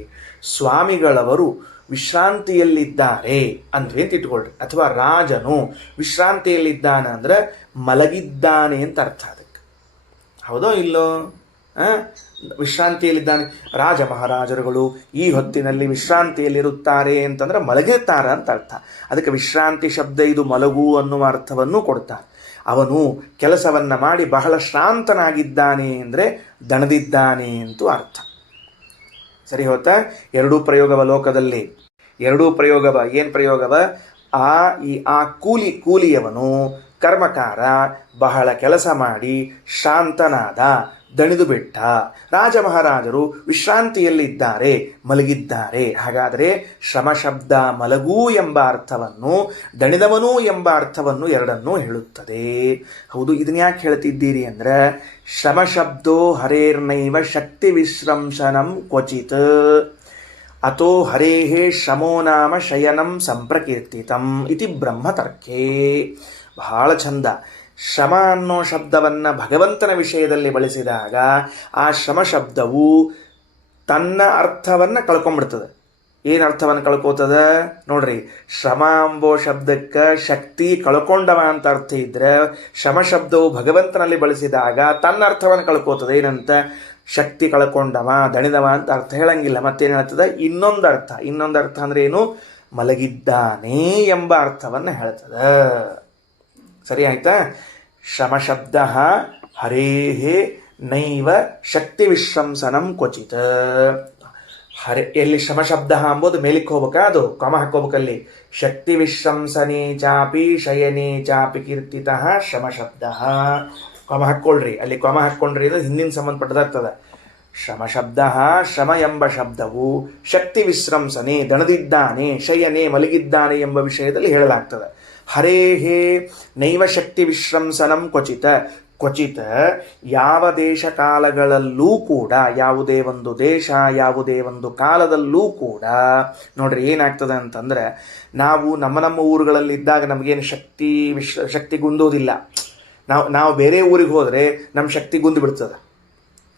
ಸ್ವಾಮಿಗಳವರು ವಿಶ್ರಾಂತಿಯಲ್ಲಿದ್ದಾರೆ ಅಂದ್ವಿ ಅಂತ ಇಟ್ಕೊಳ್ರಿ. ಅಥವಾ ರಾಜನು ವಿಶ್ರಾಂತಿಯಲ್ಲಿದ್ದಾನೆ ಅಂದ್ರೆ ಮಲಗಿದ್ದಾನೆ ಅಂತ ಅರ್ಥ ಅದಕ್ಕೆ. ಹೌದೋ ಇಲ್ಲೋ? ವಿಶ್ರಾಂತಿಯಲ್ಲಿದ್ದಾನೆ. ರಾಜ ಮಹಾರಾಜರುಗಳು ಈ ಹೊತ್ತಿನಲ್ಲಿ ವಿಶ್ರಾಂತಿಯಲ್ಲಿರುತ್ತಾರೆ ಅಂತಂದ್ರೆ ಮಲಗಿರ್ತಾರ ಅಂತ ಅರ್ಥ. ಅದಕ್ಕೆ ವಿಶ್ರಾಂತಿ ಶಬ್ದ ಇದು ಮಲಗು ಅನ್ನುವ ಅರ್ಥವನ್ನು ಕೊಡ್ತಾರೆ. ಅವನು ಕೆಲಸವನ್ನ ಮಾಡಿ ಬಹಳ ಶ್ರಾಂತನಾಗಿದ್ದಾನೆ ಅಂದರೆ ದಣದಿದ್ದಾನೆ ಅಂತೂ ಅರ್ಥ. ಸರಿ ಹೋತಾ? ಎರಡೂ ಪ್ರಯೋಗವ ಲೋಕದಲ್ಲಿ, ಎರಡೂ ಪ್ರಯೋಗವ. ಏನು ಪ್ರಯೋಗವ? ಆ ಕೂಲಿಯವನು ಕರ್ಮಕಾರ ಬಹಳ ಕೆಲಸ ಮಾಡಿ ಶ್ರಾಂತನಾದ, ದಣಿದು ಬಿಟ್ಟ. ರಾಜ ಮಹಾರಾಜರು ವಿಶ್ರಾಂತಿಯಲ್ಲಿದ್ದಾರೆ, ಮಲಗಿದ್ದಾರೆ. ಹಾಗಾದರೆ ಶ್ರಮ ಶಬ್ದ ಮಲಗು ಎಂಬ ಅರ್ಥವನ್ನು, ದಣಿದವನು ಎಂಬ ಅರ್ಥವನ್ನು ಎರಡನ್ನೂ ಹೇಳುತ್ತದೆ. ಹೌದು, ಇದನ್ನ ಯಾಕೆ ಹೇಳ್ತಿದ್ದೀರಿ ಅಂದ್ರೆ, ಶ್ರಮ ಶಬ್ದೋ ಹರೇರ್ನೈವ ಶಕ್ತಿ ವಿಶ್ರಂಸನಂ ಕ್ವಚಿತ್ ಅಥೋ ಹರೇಹೇ ಶ್ರಮೋ ನಾಮ ಶಯನಂ ಸಂಪ್ರಕೀರ್ತಿತಂ ಇತಿ ಬ್ರಹ್ಮತರ್ಕೇ. ಬಹಳ ಚಂದ. ಶ್ರಮ ಅನ್ನೋ ಶಬ್ದವನ್ನು ಭಗವಂತನ ವಿಷಯದಲ್ಲಿ ಬಳಸಿದಾಗ ಆ ಶ್ರಮ ಶಬ್ದವು ತನ್ನ ಅರ್ಥವನ್ನು ಕಳ್ಕೊಂಡ್ಬಿಡ್ತದೆ. ಏನು ಅರ್ಥವನ್ನು ಕಳ್ಕೋತದ ನೋಡ್ರಿ, ಶ್ರಮ ಎಂಬೋ ಶಬ್ದಕ್ಕೆ ಶಕ್ತಿ ಕಳ್ಕೊಂಡವ ಅಂತ ಅರ್ಥ ಇದ್ರೆ, ಶ್ರಮ ಶಬ್ದವು ಭಗವಂತನಲ್ಲಿ ಬಳಸಿದಾಗ ತನ್ನ ಅರ್ಥವನ್ನು ಕಳ್ಕೋತದೆ. ಏನಂತ? ಶಕ್ತಿ ಕಳ್ಕೊಂಡವ, ದಣಿದವ ಅಂತ ಅರ್ಥ ಹೇಳಂಗಿಲ್ಲ. ಮತ್ತೇನು ಹೇಳ್ತದೆ? ಇನ್ನೊಂದು ಅರ್ಥ ಅಂದ್ರೆ ಏನು? ಮಲಗಿದ್ದಾನೆ ಎಂಬ ಅರ್ಥವನ್ನು ಹೇಳ್ತದ. ಸರಿ ಆಯ್ತಾ? ಶ್ರಮ ಶಬ್ದ ಹರೇಹೇ ನೈವ ಶಕ್ತಿ ವಿಶ್ರಂಸನಂ ಕ್ವಚಿತ್. ಎಲ್ಲಿ ಶ್ರಮ ಶಬ್ದ ಅಂಬೋದು ಮೇಲಿಕ್ಕೆ ಹೋಗ್ಬೇಕಾ? ಅದು ಕಮ ಹಾಕೋಬೇಕಲ್ಲಿ. ಶಕ್ತಿ ವಿಶ್ರಂಸನೆ ಚಾಪಿ ಶಯನೆ ಚಾಪಿ ಕೀರ್ತಿತ ಶ್ರಮ ಶಬ್ದ. ಕಮ ಹಾಕ್ಕೊಳ್ರಿ, ಅಲ್ಲಿ ಕಮ ಹಾಕ್ಕೊಂಡ್ರಿ ಅಂದ್ರೆ ಹಿಂದಿನ ಸಂಬಂಧಪಟ್ಟದಾಗ್ತದೆ. ಶ್ರಮ ಶಬ್ದ, ಶ್ರಮ ಎಂಬ ಶಬ್ದವು ಶಕ್ತಿ ವಿಶ್ರಂಸನೆ, ದಣದಿದ್ದಾನೆ, ಶಯನೆ ಮಲಗಿದ್ದಾನೆ ಎಂಬ ವಿಷಯದಲ್ಲಿ ಹೇಳಲಾಗ್ತದೆ. ಹರೇಹೇ ನೈವ ಶಕ್ತಿ ವಿಶ್ರಂಸನಂ ಕ್ವಚಿತ ಯಾವ ದೇಶ ಕಾಲಗಳಲ್ಲೂ ಕೂಡ, ಯಾವುದೇ ಒಂದು ದೇಶ, ಯಾವುದೇ ಒಂದು ಕಾಲದಲ್ಲೂ ಕೂಡ ನೋಡ್ರಿ ಏನಾಗ್ತದೆ ಅಂತಂದ್ರೆ, ನಾವು ನಮ್ಮ ಊರುಗಳಲ್ಲಿದ್ದಾಗ ನಮಗೇನು ಶಕ್ತಿ ಗುಂದೋದಿಲ್ಲ. ನಾವು ಬೇರೆ ಊರಿಗೆ ಹೋದರೆ ನಮ್ಮ ಶಕ್ತಿ ಗುಂದು ಬಿಡ್ತದೆ.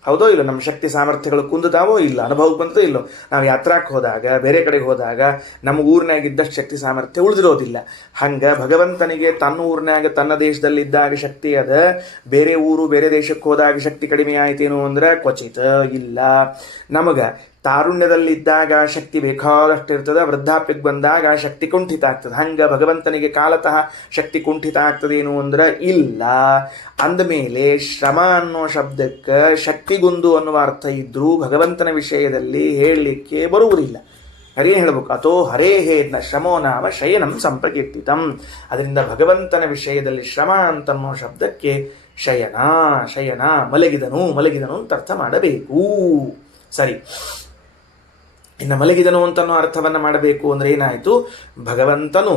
ಹೌದೋ ಇಲ್ಲ? ನಮ್ಮ ಶಕ್ತಿ ಸಾಮರ್ಥ್ಯಗಳು ಕುಂದುತ್ತಾವೋ ಇಲ್ಲ? ಅನುಭವಕ್ಕೆ ಬಂತೋ ಇಲ್ಲೋ? ನಾವು ಯಾತ್ರಾಕ್ಕೆ ಹೋದಾಗ, ಬೇರೆ ಕಡೆಗೆ ಹೋದಾಗ ನಮ್ಮ ಊರಿನಾಗಿದ್ದಷ್ಟು ಶಕ್ತಿ ಸಾಮರ್ಥ್ಯ ಉಳಿದಿರೋದಿಲ್ಲ. ಹಂಗೆ ಭಗವಂತನಿಗೆ ತನ್ನ ಊರಿನಾಗ, ತನ್ನ ದೇಶದಲ್ಲಿದ್ದಾಗ ಶಕ್ತಿ ಅದ. ಬೇರೆ ಊರು, ಬೇರೆ ದೇಶಕ್ಕೆ ಹೋದಾಗ ಶಕ್ತಿ ಕಡಿಮೆ ಆಯ್ತೇನು ಅಂದ್ರೆ ಕ್ವಚಿತ ಇಲ್ಲ. ನಮಗೆ ತಾರುಣ್ಯದಲ್ಲಿದ್ದಾಗ ಶಕ್ತಿ ಬೇಕಾದಷ್ಟು ಇರ್ತದೆ, ವೃದ್ಧಾಪ್ಯಕ್ಕೆ ಬಂದಾಗ ಶಕ್ತಿ ಕುಂಠಿತ ಆಗ್ತದೆ. ಹಂಗೆ ಭಗವಂತನಿಗೆ ಕಾಲತಃ ಶಕ್ತಿ ಕುಂಠಿತ ಆಗ್ತದೇನು ಅಂದ್ರೆ ಇಲ್ಲ. ಅಂದಮೇಲೆ ಶ್ರಮ ಅನ್ನೋ ಶಬ್ದಕ್ಕೆ ಶಕ್ತಿಗುಂದು ಅನ್ನುವ ಅರ್ಥ ಇದ್ರೂ ಭಗವಂತನ ವಿಷಯದಲ್ಲಿ ಹೇಳಲಿಕ್ಕೆ ಬರುವುದಿಲ್ಲ. ಹರೇ ಹೇಳಬೇಕು. ಅಥೋ ಹರೇಹೇ ಶ್ರಮೋ ನಾಮ ಶಯನಂ ಸಂಪ್ರಕೀರ್ತಿತಂ. ಅದರಿಂದ ಭಗವಂತನ ವಿಷಯದಲ್ಲಿ ಶ್ರಮ ಅಂತನ್ನೋ ಶಬ್ದಕ್ಕೆ ಶಯನ ಮಲಗಿದನು ಅಂತ ಅರ್ಥ ಮಾಡಬೇಕು. ಸರಿ, ಇನ್ನು ಮಲಗಿದನು ಅಂತನೋ ಅರ್ಥವನ್ನು ಮಾಡಬೇಕು ಅಂದರೆ ಏನಾಯಿತು? ಭಗವಂತನು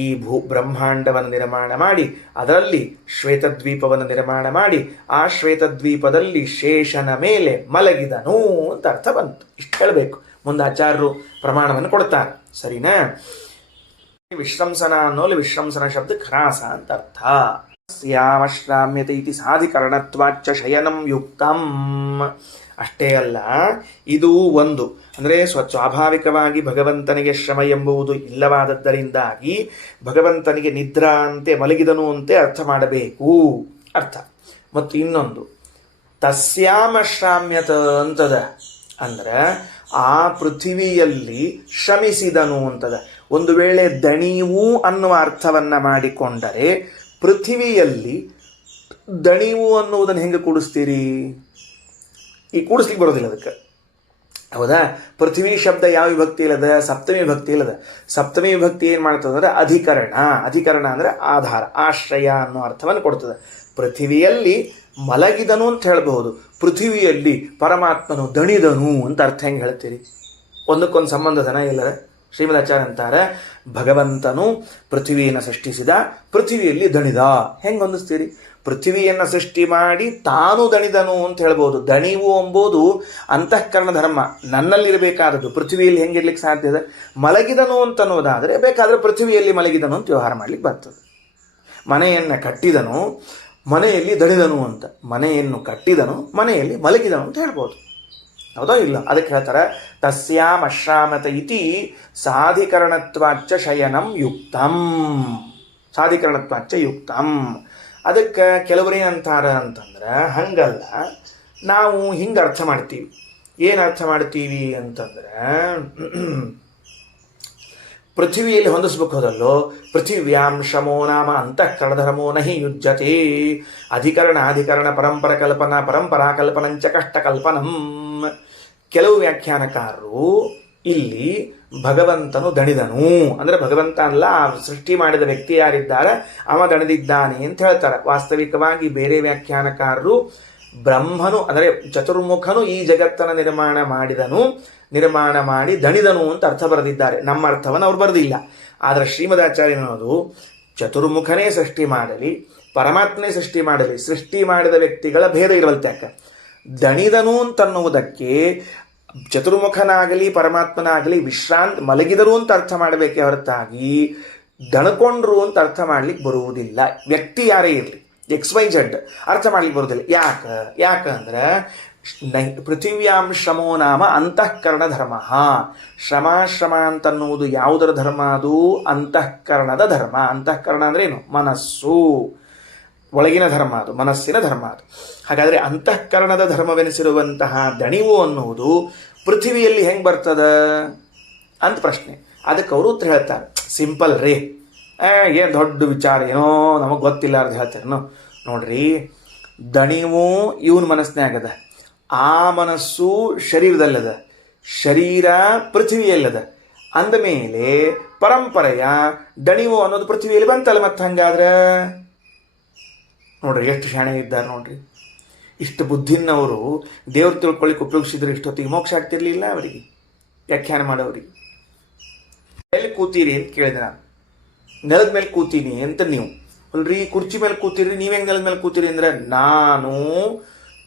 ಈ ಬ್ರಹ್ಮಾಂಡವನ್ನು ನಿರ್ಮಾಣ ಮಾಡಿ ಅದರಲ್ಲಿ ಶ್ವೇತದ್ವೀಪವನ್ನು ನಿರ್ಮಾಣ ಮಾಡಿ ಆ ಶ್ವೇತದ್ವೀಪದಲ್ಲಿ ಶೇಷನ ಮೇಲೆ ಮಲಗಿದನು ಅಂತ ಅರ್ಥ ಬಂತು. ಇಷ್ಟು ಹೇಳಬೇಕು. ಮುಂದೆ ಆಚಾರ್ಯರು ಪ್ರಮಾಣವನ್ನು ಕೊಡ್ತಾರೆ. ಸರಿನಾ? ವಿಶ್ರಂಸನ ಅನ್ನೋಲ್ಲಿ ವಿಶ್ರಂಸನ ಶಬ್ದಕ್ಕೆ ಹ್ರಾಸ ಅಂತ ಅರ್ಥ. ಯಾವಶ್ರಾಮ್ಯತೆ ಇತಿ ಸಾಧಿಕರಣತ್ವಾಚ್ಚ ಶಯನಂ ಯುಕ್ತಂ. ಅಷ್ಟೇ ಅಲ್ಲ, ಇದು ಒಂದು ಅಂದರೆ ಸ್ವಾಭಾವಿಕವಾಗಿ ಭಗವಂತನಿಗೆ ಶ್ರಮ ಎಂಬುದು ಇಲ್ಲವಾದದ್ದರಿಂದಾಗಿ ಭಗವಂತನಿಗೆ ನಿದ್ರಾ ಅಂತೆ, ಮಲಗಿದನು ಅಂತೆ ಅರ್ಥ ಮಾಡಬೇಕು ಅರ್ಥ. ಮತ್ತು ಇನ್ನೊಂದು ತಸ್ಯಾಮಶ್ರಾಮ್ಯತ ಅಂತದ ಅಂದ್ರೆ ಆ ಪೃಥಿವಿಯಲ್ಲಿ ಶ್ರಮಿಸಿದನು ಅಂತದ. ಒಂದು ವೇಳೆ ದಣಿವು ಅನ್ನುವ ಅರ್ಥವನ್ನ ಮಾಡಿಕೊಂಡರೆ ಪೃಥಿವಿಯಲ್ಲಿ ದಣಿವು ಅನ್ನುವುದನ್ನು ಹೆಂಗೆ ಕೂಡಿಸ್ತೀರಿ? ಈ ಕೂಡಿಸ್ಲಿಕ್ಕೆ ಬರೋದಿಲ್ಲ ಅದಕ್ಕೆ. ಹೌದಾ? ಪೃಥ್ವಿ ಶಬ್ದ ಯಾವ ವಿಭಕ್ತಿ ಇಲ್ಲದ? ಸಪ್ತಮಿ ವಿಭಕ್ತಿ ಇಲ್ಲದ. ಸಪ್ತಮಿ ವಿಭಕ್ತಿ ಏನು ಮಾಡ್ತದೆ ಅಂದರೆ ಅಧಿಕರಣ ಅಂದರೆ ಆಧಾರ, ಆಶ್ರಯ ಅನ್ನೋ ಅರ್ಥವನ್ನು ಕೊಡ್ತದೆ. ಪೃಥ್ವಿಯಲ್ಲಿ ಮಲಗಿದನು ಅಂತ ಹೇಳಬಹುದು, ಪೃಥ್ವಿಯಲ್ಲಿ ಪರಮಾತ್ಮನು ದಣಿದನು ಅಂತ ಅರ್ಥ ಹೆಂಗೆ ಹೇಳ್ತೀರಿ? ಒಂದಕ್ಕೊಂದು ಸಂಬಂಧದನ ಇಲ್ಲದ? ಶ್ರೀಮದಾಚಾರ್ಯ ಅಂತಾರೆ, ಭಗವಂತನು ಪೃಥ್ವಿಯನ್ನು ಸೃಷ್ಟಿಸಿದ, ಪೃಥ್ವಿಯಲ್ಲಿ ದಣಿದ. ಹೆಂಗೆ ಹೊಂದಿಸ್ತೀರಿ? ಪೃಥ್ವಿಯನ್ನು ಸೃಷ್ಟಿ ಮಾಡಿ ತಾನು ದಣಿದನು ಅಂತ ಹೇಳ್ಬೋದು. ದಣಿವು ಎಂಬುದು ಅಂತಃಕರಣ ಧರ್ಮ, ನನ್ನಲ್ಲಿರಬೇಕಾದದ್ದು. ಪೃಥ್ವಿಯಲ್ಲಿ ಹೆಂಗಿರ್ಲಿಕ್ಕೆ ಸಾಧ್ಯ ಇದೆ? ಮಲಗಿದನು ಅಂತ ಅನ್ನೋದಾದರೆ ಬೇಕಾದರೆ ಪೃಥ್ವಿಯಲ್ಲಿ ಮಲಗಿದನು ಅಂತ ವ್ಯವಹಾರ ಮಾಡ್ಲಿಕ್ಕೆ ಬರ್ತದೆ. ಮನೆಯನ್ನು ಕಟ್ಟಿದನು, ಮನೆಯಲ್ಲಿ ದಣಿದನು ಅಂತ. ಮನೆಯನ್ನು ಕಟ್ಟಿದನು, ಮನೆಯಲ್ಲಿ ಮಲಗಿದನು ಅಂತ ಹೇಳ್ಬೋದು. ಹೌದೋ ಇಲ್ಲ? ಅದಕ್ಕೆ ಹೇಳ್ತಾರೆ ತಸ್ಯಾಂ ಅಶ್ರಾಮತ ಇತಿ ಸಾಧಿಕರಣತ್ವಾಚ್ಚ ಶಯನಂ ಯುಕ್ತಂ. ಸಾಧಿಕರಣತ್ವಾಚ್ಚ ಯುಕ್ತಂ. ಅದಕ್ಕೆ ಕೆಲವರೇ ಅಂತಾರ ಅಂತಂದ್ರೆ, ಹಂಗಲ್ಲ, ನಾವು ಹಿಂಗೆ ಅರ್ಥ ಮಾಡ್ತೀವಿ. ಏನು ಅರ್ಥ ಮಾಡ್ತೀವಿ ಅಂತಂದ್ರೆ, ಪೃಥ್ವಿಯಲ್ಲಿ ಹೊಂದಿಸ್ಬೇಕು ಹೋದಲ್ಲೋ, ಪೃಥಿವ್ಯಾಂ ಶಮೋ ನಾಮ ಅಂತಃಕರಣಧರ್ಮೋ ನಹಿ ಯುಜ್ಯತೆ, ಅಧಿಕರಣ ಪರಂಪರ ಕಲ್ಪನಾ ಪರಂಪರಾ ಕಲ್ಪನಂಚ ಕಷ್ಟ ಕಲ್ಪನಂ. ಕೆಲವು ವ್ಯಾಖ್ಯಾನಕಾರರು ಇಲ್ಲಿ ಭಗವಂತನು ದಣಿದನು ಅಂದರೆ ಭಗವಂತ ಅಲ್ಲ, ಸೃಷ್ಟಿ ಮಾಡಿದ ವ್ಯಕ್ತಿ ಯಾರಿದ್ದಾರೆ ಅವ ದಣಿದಿದ್ದಾನೆ ಅಂತ ಹೇಳ್ತಾರೆ. ವಾಸ್ತವಿಕವಾಗಿ ಬೇರೆ ವ್ಯಾಖ್ಯಾನಕಾರರು ಬ್ರಹ್ಮನು ಅಂದರೆ ಚತುರ್ಮುಖನು ಈ ಜಗತ್ತನ್ನು ನಿರ್ಮಾಣ ಮಾಡಿ ದಣಿದನು ಅಂತ ಅರ್ಥ ಬರೆದಿದ್ದಾರೆ. ನಮ್ಮ ಅರ್ಥವನ್ನು ಅವ್ರು ಬರೆದಿಲ್ಲ. ಆದರೆ ಶ್ರೀಮದಾಚಾರ್ಯ ಅನ್ನೋದು ಚತುರ್ಮುಖನೇ ಸೃಷ್ಟಿ ಮಾಡಲಿ, ಪರಮಾತ್ಮನೇ ಸೃಷ್ಟಿ ಮಾಡಲಿ, ಸೃಷ್ಟಿ ಮಾಡಿದ ವ್ಯಕ್ತಿಗಳ ಭೇದ ಇರವಲ್ತ್ಯಾಕ. ದಣಿದನು ಅಂತನ್ನುವುದಕ್ಕೆ ಚತುರ್ಮುಖನಾಗಲಿ ಪರಮಾತ್ಮನಾಗಲಿ ಮಲಗಿದರು ಅಂತ ಅರ್ಥ ಮಾಡಬೇಕೇ ಹೊರತಾಗಿ ದಣಕೊಂಡ್ರು ಅಂತ ಅರ್ಥ ಮಾಡ್ಲಿಕ್ಕೆ ಬರುವುದಿಲ್ಲ. ವ್ಯಕ್ತಿ ಯಾರೇ ಇರಲಿ, XYZ ಅರ್ಥ ಮಾಡ್ಲಿಕ್ಕೆ ಬರುವುದಿಲ್ಲ. ಯಾಕಂದ್ರೆ ಪೃಥಿವ್ಯಾಂ ಶ್ರಮೋ ನಾಮ ಅಂತಃಕರಣ ಧರ್ಮ. ಶ್ರಮ ಅಂತನ್ನುವುದು ಯಾವುದರ ಧರ್ಮ? ಅದು ಅಂತಃಕರಣದ ಧರ್ಮ. ಅಂತಃಕರಣ ಅಂದ್ರೆ ಏನು? ಮನಸ್ಸು, ಒಳಗಿನ ಧರ್ಮ, ಅದು ಮನಸ್ಸಿನ ಧರ್ಮ ಅದು. ಹಾಗಾದರೆ ಅಂತಃಕರಣದ ಧರ್ಮವೆನಿಸಿರುವಂತಹ ದಣಿವು ಅನ್ನುವುದು ಪೃಥ್ವಿಯಲ್ಲಿ ಹೆಂಗೆ ಬರ್ತದ ಅಂತ ಪ್ರಶ್ನೆ. ಅದಕ್ಕೆ ಅವರು ಉತ್ತರ ಹೇಳ್ತಾರೆ, ಸಿಂಪಲ್ ರೇ, ಏನು ದೊಡ್ಡ ವಿಚಾರ, ಏನೋ ನಮಗೆ ಗೊತ್ತಿಲ್ಲ ಅಂತ ಹೇಳ್ತಾರೆ. ನೋಡ್ರಿ, ದಣಿವು ಇವನ ಮನಸ್ಸಿನಾಗದ, ಆ ಮನಸ್ಸು ಶರೀರದಲ್ಲದ, ಶರೀರ ಪೃಥ್ವಿಯಲ್ಲದ ಅಂದಮೇಲೆ ಪರಂಪರೆಯ ದಣಿವು ಅನ್ನೋದು ಪೃಥ್ವಿಯಲ್ಲಿ ಬಂತಲ್ಲ. ಮತ್ತೆ ಹಂಗಾದ್ರೆ ನೋಡ್ರಿ ಎಷ್ಟು ಶಾಣೆ ಇದ್ದಾರೆ ನೋಡ್ರಿ. ಇಷ್ಟು ಬುದ್ಧಿನವರು ದೇವ್ರು ತಿಳ್ಕೊಳ್ಳಿಕ್ಕೆ ಉಪಯೋಗಿಸಿದ್ರೆ ಇಷ್ಟೊತ್ತಿಗೆ ಮೋಕ್ಷ ಆಗ್ತಿರ್ಲಿಲ್ಲ ಅವರಿಗೆ, ವ್ಯಾಖ್ಯಾನ ಮಾಡೋರಿಗೆ. ಎಲ್ಲಿ ಕೂತೀರಿ ಅಂತ ಕೇಳಿದೆ ನಾನು. ನೆಲದ ಮೇಲೆ ಕೂತೀನಿ ಅಂತ ನೀವು ಅಲ್ರಿ, ಕುರ್ಚಿ ಮೇಲೆ ಕೂತೀರಿ. ನೀವೇಂಗೆ ನೆಲದ ಮೇಲೆ ಕೂತೀರಿ ಅಂದ್ರೆ, ನಾನು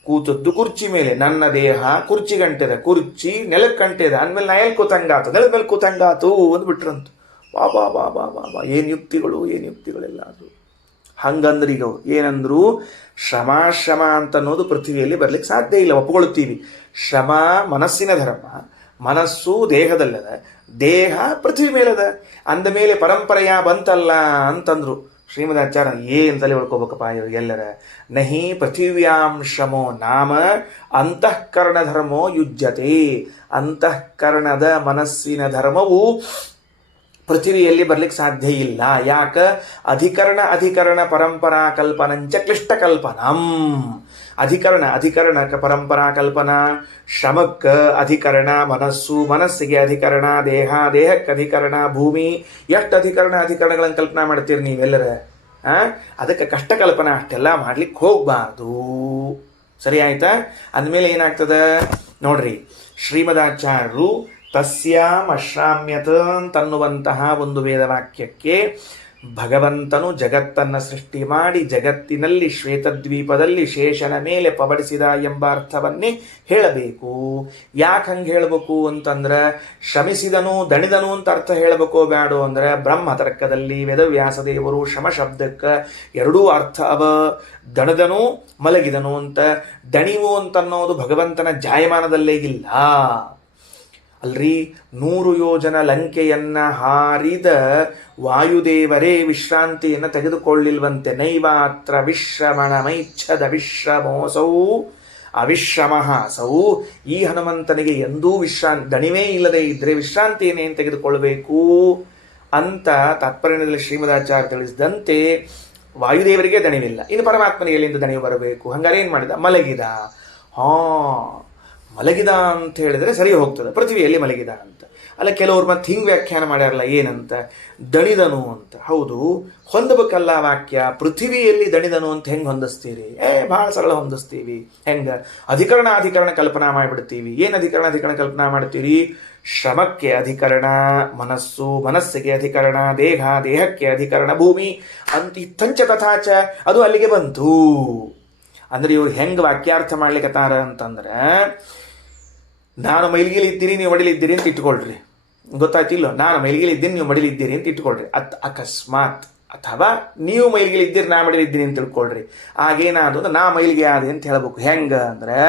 ಕೂತದ್ದು ಕುರ್ಚಿ ಮೇಲೆ, ನನ್ನ ದೇಹ ಕುರ್ಚಿ ಗಂಟೆದ, ಕುರ್ಚಿ ನೆಲಕ್ಕೆ ಗಂಟೆದ ಅಂದಮೇಲೆ ನಾ ಎಲ್ಲಿ ಕೂತಂಗಾತು, ನೆಲದ ಮೇಲೆ ಕೂತಂಗಾತು ಅಂದ್ಬಿಟ್ರಂತು. ಬಾಬಾ ಬಾಬಾ ಬಾಬಾ, ಏನು ಯುಕ್ತಿಗಳೆಲ್ಲ ಅದು. ಹಂಗಂದ್ರೆ ಈಗ ಏನಂದ್ರು, ಶ್ರಮ ಅಂತ ಅನ್ನೋದು ಪೃಥ್ವಿಯಲ್ಲಿ ಬರ್ಲಿಕ್ಕೆ ಸಾಧ್ಯ ಇಲ್ಲ, ಒಪ್ಪಿಕೊಳ್ಳುತ್ತೀವಿ. ಶ್ರಮ ಮನಸ್ಸಿನ ಧರ್ಮ, ಮನಸ್ಸು ದೇಹದಲ್ಲದ, ದೇಹ ಪೃಥ್ವಿ ಮೇಲದ ಅಂದ ಮೇಲೆ ಪರಂಪರೆಯ ಬಂತಲ್ಲ ಅಂತಂದ್ರು. ಶ್ರೀಮದಾಚಾರ್ಯ ಏನು ತಲೆ ಹೊಳ್ಕೋಬೇಕಪ್ಪ ಎಲ್ಲರ. ನಹಿ ಪೃಥಿವ್ಯಾಂ ಶ್ರಮೋ ನಾಮ ಅಂತಃಕರಣ ಧರ್ಮೋ ಯುಜ್ಯತೆ. ಅಂತಃಕರಣದ ಮನಸ್ಸಿನ ಧರ್ಮವು ಪೃಥ್ವಿಯಲ್ಲಿ ಬರ್ಲಿಕ್ಕೆ ಸಾಧ್ಯ ಇಲ್ಲ. ಯಾಕ? ಅಧಿಕರಣ ಪರಂಪರಾ ಕಲ್ಪನಂಚ ಕ್ಲಿಷ್ಟ ಕಲ್ಪನಂ. ಅಧಿಕರಣ ಪರಂಪರಾ ಕಲ್ಪನಾ, ಶ್ರಮಕ್ಕೆ ಅಧಿಕರಣ ಮನಸ್ಸು, ಮನಸ್ಸಿಗೆ ಅಧಿಕರಣ ದೇಹ, ದೇಹಕ್ಕೆ ಅಧಿಕರಣ ಭೂಮಿ. ಎಷ್ಟು ಅಧಿಕರಣಗಳನ್ನು ಕಲ್ಪನಾ ಮಾಡ್ತೀರಿ ನೀವೆಲ್ಲರ? ಅದಕ್ಕೆ ಕಷ್ಟ ಕಲ್ಪನಾ ಅಷ್ಟೆಲ್ಲ ಮಾಡ್ಲಿಕ್ಕೆ ಹೋಗ್ಬಾರ್ದು. ಸರಿ ಆಯ್ತಾ? ಅಂದಮೇಲೆ ಏನಾಗ್ತದ ನೋಡ್ರಿ, ಶ್ರೀಮದಾಚಾರ್ಯರು ತಸ್ಯಾಂ ಅಶ್ರಾಮ್ಯತ ಅಂತನ್ನುವಂತಹ ಒಂದು ವೇದವಾಕ್ಯಕ್ಕೆ ಭಗವಂತನು ಜಗತ್ತನ್ನು ಸೃಷ್ಟಿ ಮಾಡಿ ಜಗತ್ತಿನಲ್ಲಿ ಶ್ವೇತದ್ವೀಪದಲ್ಲಿ ಶೇಷನ ಮೇಲೆ ಪಬಡಿಸಿದ ಎಂಬ ಅರ್ಥವನ್ನೇ ಹೇಳಬೇಕು. ಯಾಕೆ ಹಂಗೆ ಹೇಳಬೇಕು ಅಂತಂದ್ರೆ, ಶ್ರಮಿಸಿದನು ದಣಿದನು ಅಂತ ಅರ್ಥ ಹೇಳಬೇಕೋ ಬೇಡೋ ಅಂದ್ರೆ, ಬ್ರಹ್ಮತರ್ಕದಲ್ಲಿ ವೇದವ್ಯಾಸ ದೇವರು ಶ್ರಮ ಶಬ್ದಕ್ಕೆ ಎರಡೂ ಅರ್ಥ ಅವ. ದಣದನು ಮಲಗಿದನು ಅಂತ. ದಣಿವು ಅಂತನ್ನೋದು ಭಗವಂತನ ಜಾಯಮಾನದಲ್ಲೇ ಇಲ್ಲ ಅಲ್ರಿ. 100 ಯೋಜನ ಲಂಕೆಯನ್ನ ಹಾರಿದ ವಾಯುದೇವರೇ ವಿಶ್ರಾಂತಿಯನ್ನು ತೆಗೆದುಕೊಳ್ಳಿಲ್ವಂತೆ. ನೈವಾತ್ರ ವಿಶ್ರಮಣ ಮೈಚ್ಛದ ವಿಶ್ರಮೋಸೌ ಅವಿಶ್ರಮಹಾಸೌ. ಈ ಹನುಮಂತನಿಗೆ ಎಂದೂ ದಣಿವೇ ಇಲ್ಲದೆ ಇದ್ರೆ ವಿಶ್ರಾಂತಿಯನ್ನೇನು ತೆಗೆದುಕೊಳ್ಳಬೇಕು ಅಂತ ತಾತ್ಪರ್ಯದಲ್ಲಿ ಶ್ರೀಮದಾಚಾರ್ಯ ತಿಳಿಸಿದಂತೆ ವಾಯುದೇವರಿಗೆ ದಣಿವಿಲ್ಲ, ಇನ್ನು ಪರಮಾತ್ಮನಿಗೆ ಎಲ್ಲಿಂದ ದಣಿವು ಬರಬೇಕು? ಹಂಗಾರೆ ಏನು ಮಾಡಿದ? ಮಲಗಿದ. ಮಲಗಿದ ಅಂತ ಹೇಳಿದ್ರೆ ಸರಿ ಹೋಗ್ತದೆ, ಪೃಥ್ವಿಯಲ್ಲಿ ಮಲಗಿದ ಅಂತ ಅಲ್ಲ. ಕೆಲವ್ರು ಮತ್ತೆ ಹಿಂಗೆ ವ್ಯಾಖ್ಯಾನ ಮಾಡ್ಯಾರಲ್ಲ, ಏನಂತ? ದಣಿದನು ಅಂತ. ಹೌದು, ಹೊಂದಬೇಕಲ್ಲ ವಾಕ್ಯ. ಪೃಥ್ವಿಯಲ್ಲಿ ದಣಿದನು ಅಂತ ಹೆಂಗೆ ಹೊಂದಿಸ್ತೀರಿ? ಭಾಳ ಸರಳ ಹೊಂದಿಸ್ತೀವಿ. ಹೆಂಗೆ? ಅಧಿಕರಣ ಕಲ್ಪನಾ ಮಾಡಿಬಿಡ್ತೀವಿ. ಏನು ಅಧಿಕರಣ ಕಲ್ಪನಾ ಮಾಡ್ತೀರಿ? ಶ್ರಮಕ್ಕೆ ಅಧಿಕರಣ ಮನಸ್ಸು, ಮನಸ್ಸಿಗೆ ಅಧಿಕರಣ ದೇಹ, ದೇಹಕ್ಕೆ ಅಧಿಕರಣ ಭೂಮಿ ಅಂತ ಇತ್ತಂಚ ತಥಾಚ ಅದು ಅಲ್ಲಿಗೆ ಬಂತು. ಅಂದ್ರೆ ಇವ್ರು ಹೆಂಗೆ ವಾಕ್ಯಾರ್ಥ ಮಾಡ್ಲಿಕ್ಕತ್ತಾರ ಅಂತಂದ್ರೆ, ನಾನು ಮೈಲಿಗೆಲಿದ್ದೀನಿ ನೀವು ಮಡಿಲಿದ್ದೀರಿ ಅಂತ ಇಟ್ಕೊಳ್ರಿ, ಗೊತ್ತಾಯ್ತಿಲ್ಲ? ನಾನು ಮೈಲಿಗೆಲಿದ್ದೀನಿ ನೀವು ಮಡಿಲಿದ್ದೀರಿ ಅಂತ ಇಟ್ಕೊಳ್ರಿ. ಅಕಸ್ಮಾತ್ ಅಥವಾ ನೀವು ಮೈಲಿಗೆಲಿದ್ದೀರಿ ನಾ ಮಡಿಲಿದ್ದೀನಿ ಅಂತ ತಿಳ್ಕೊಳ್ರಿ. ಆಗೇನಾದ್ರು ನಾ ಮೈಲಿಗೆ ಆದೆ ಅಂತ ಹೇಳ್ಬೇಕು. ಹೆಂಗ ಅಂದ್ರೆ,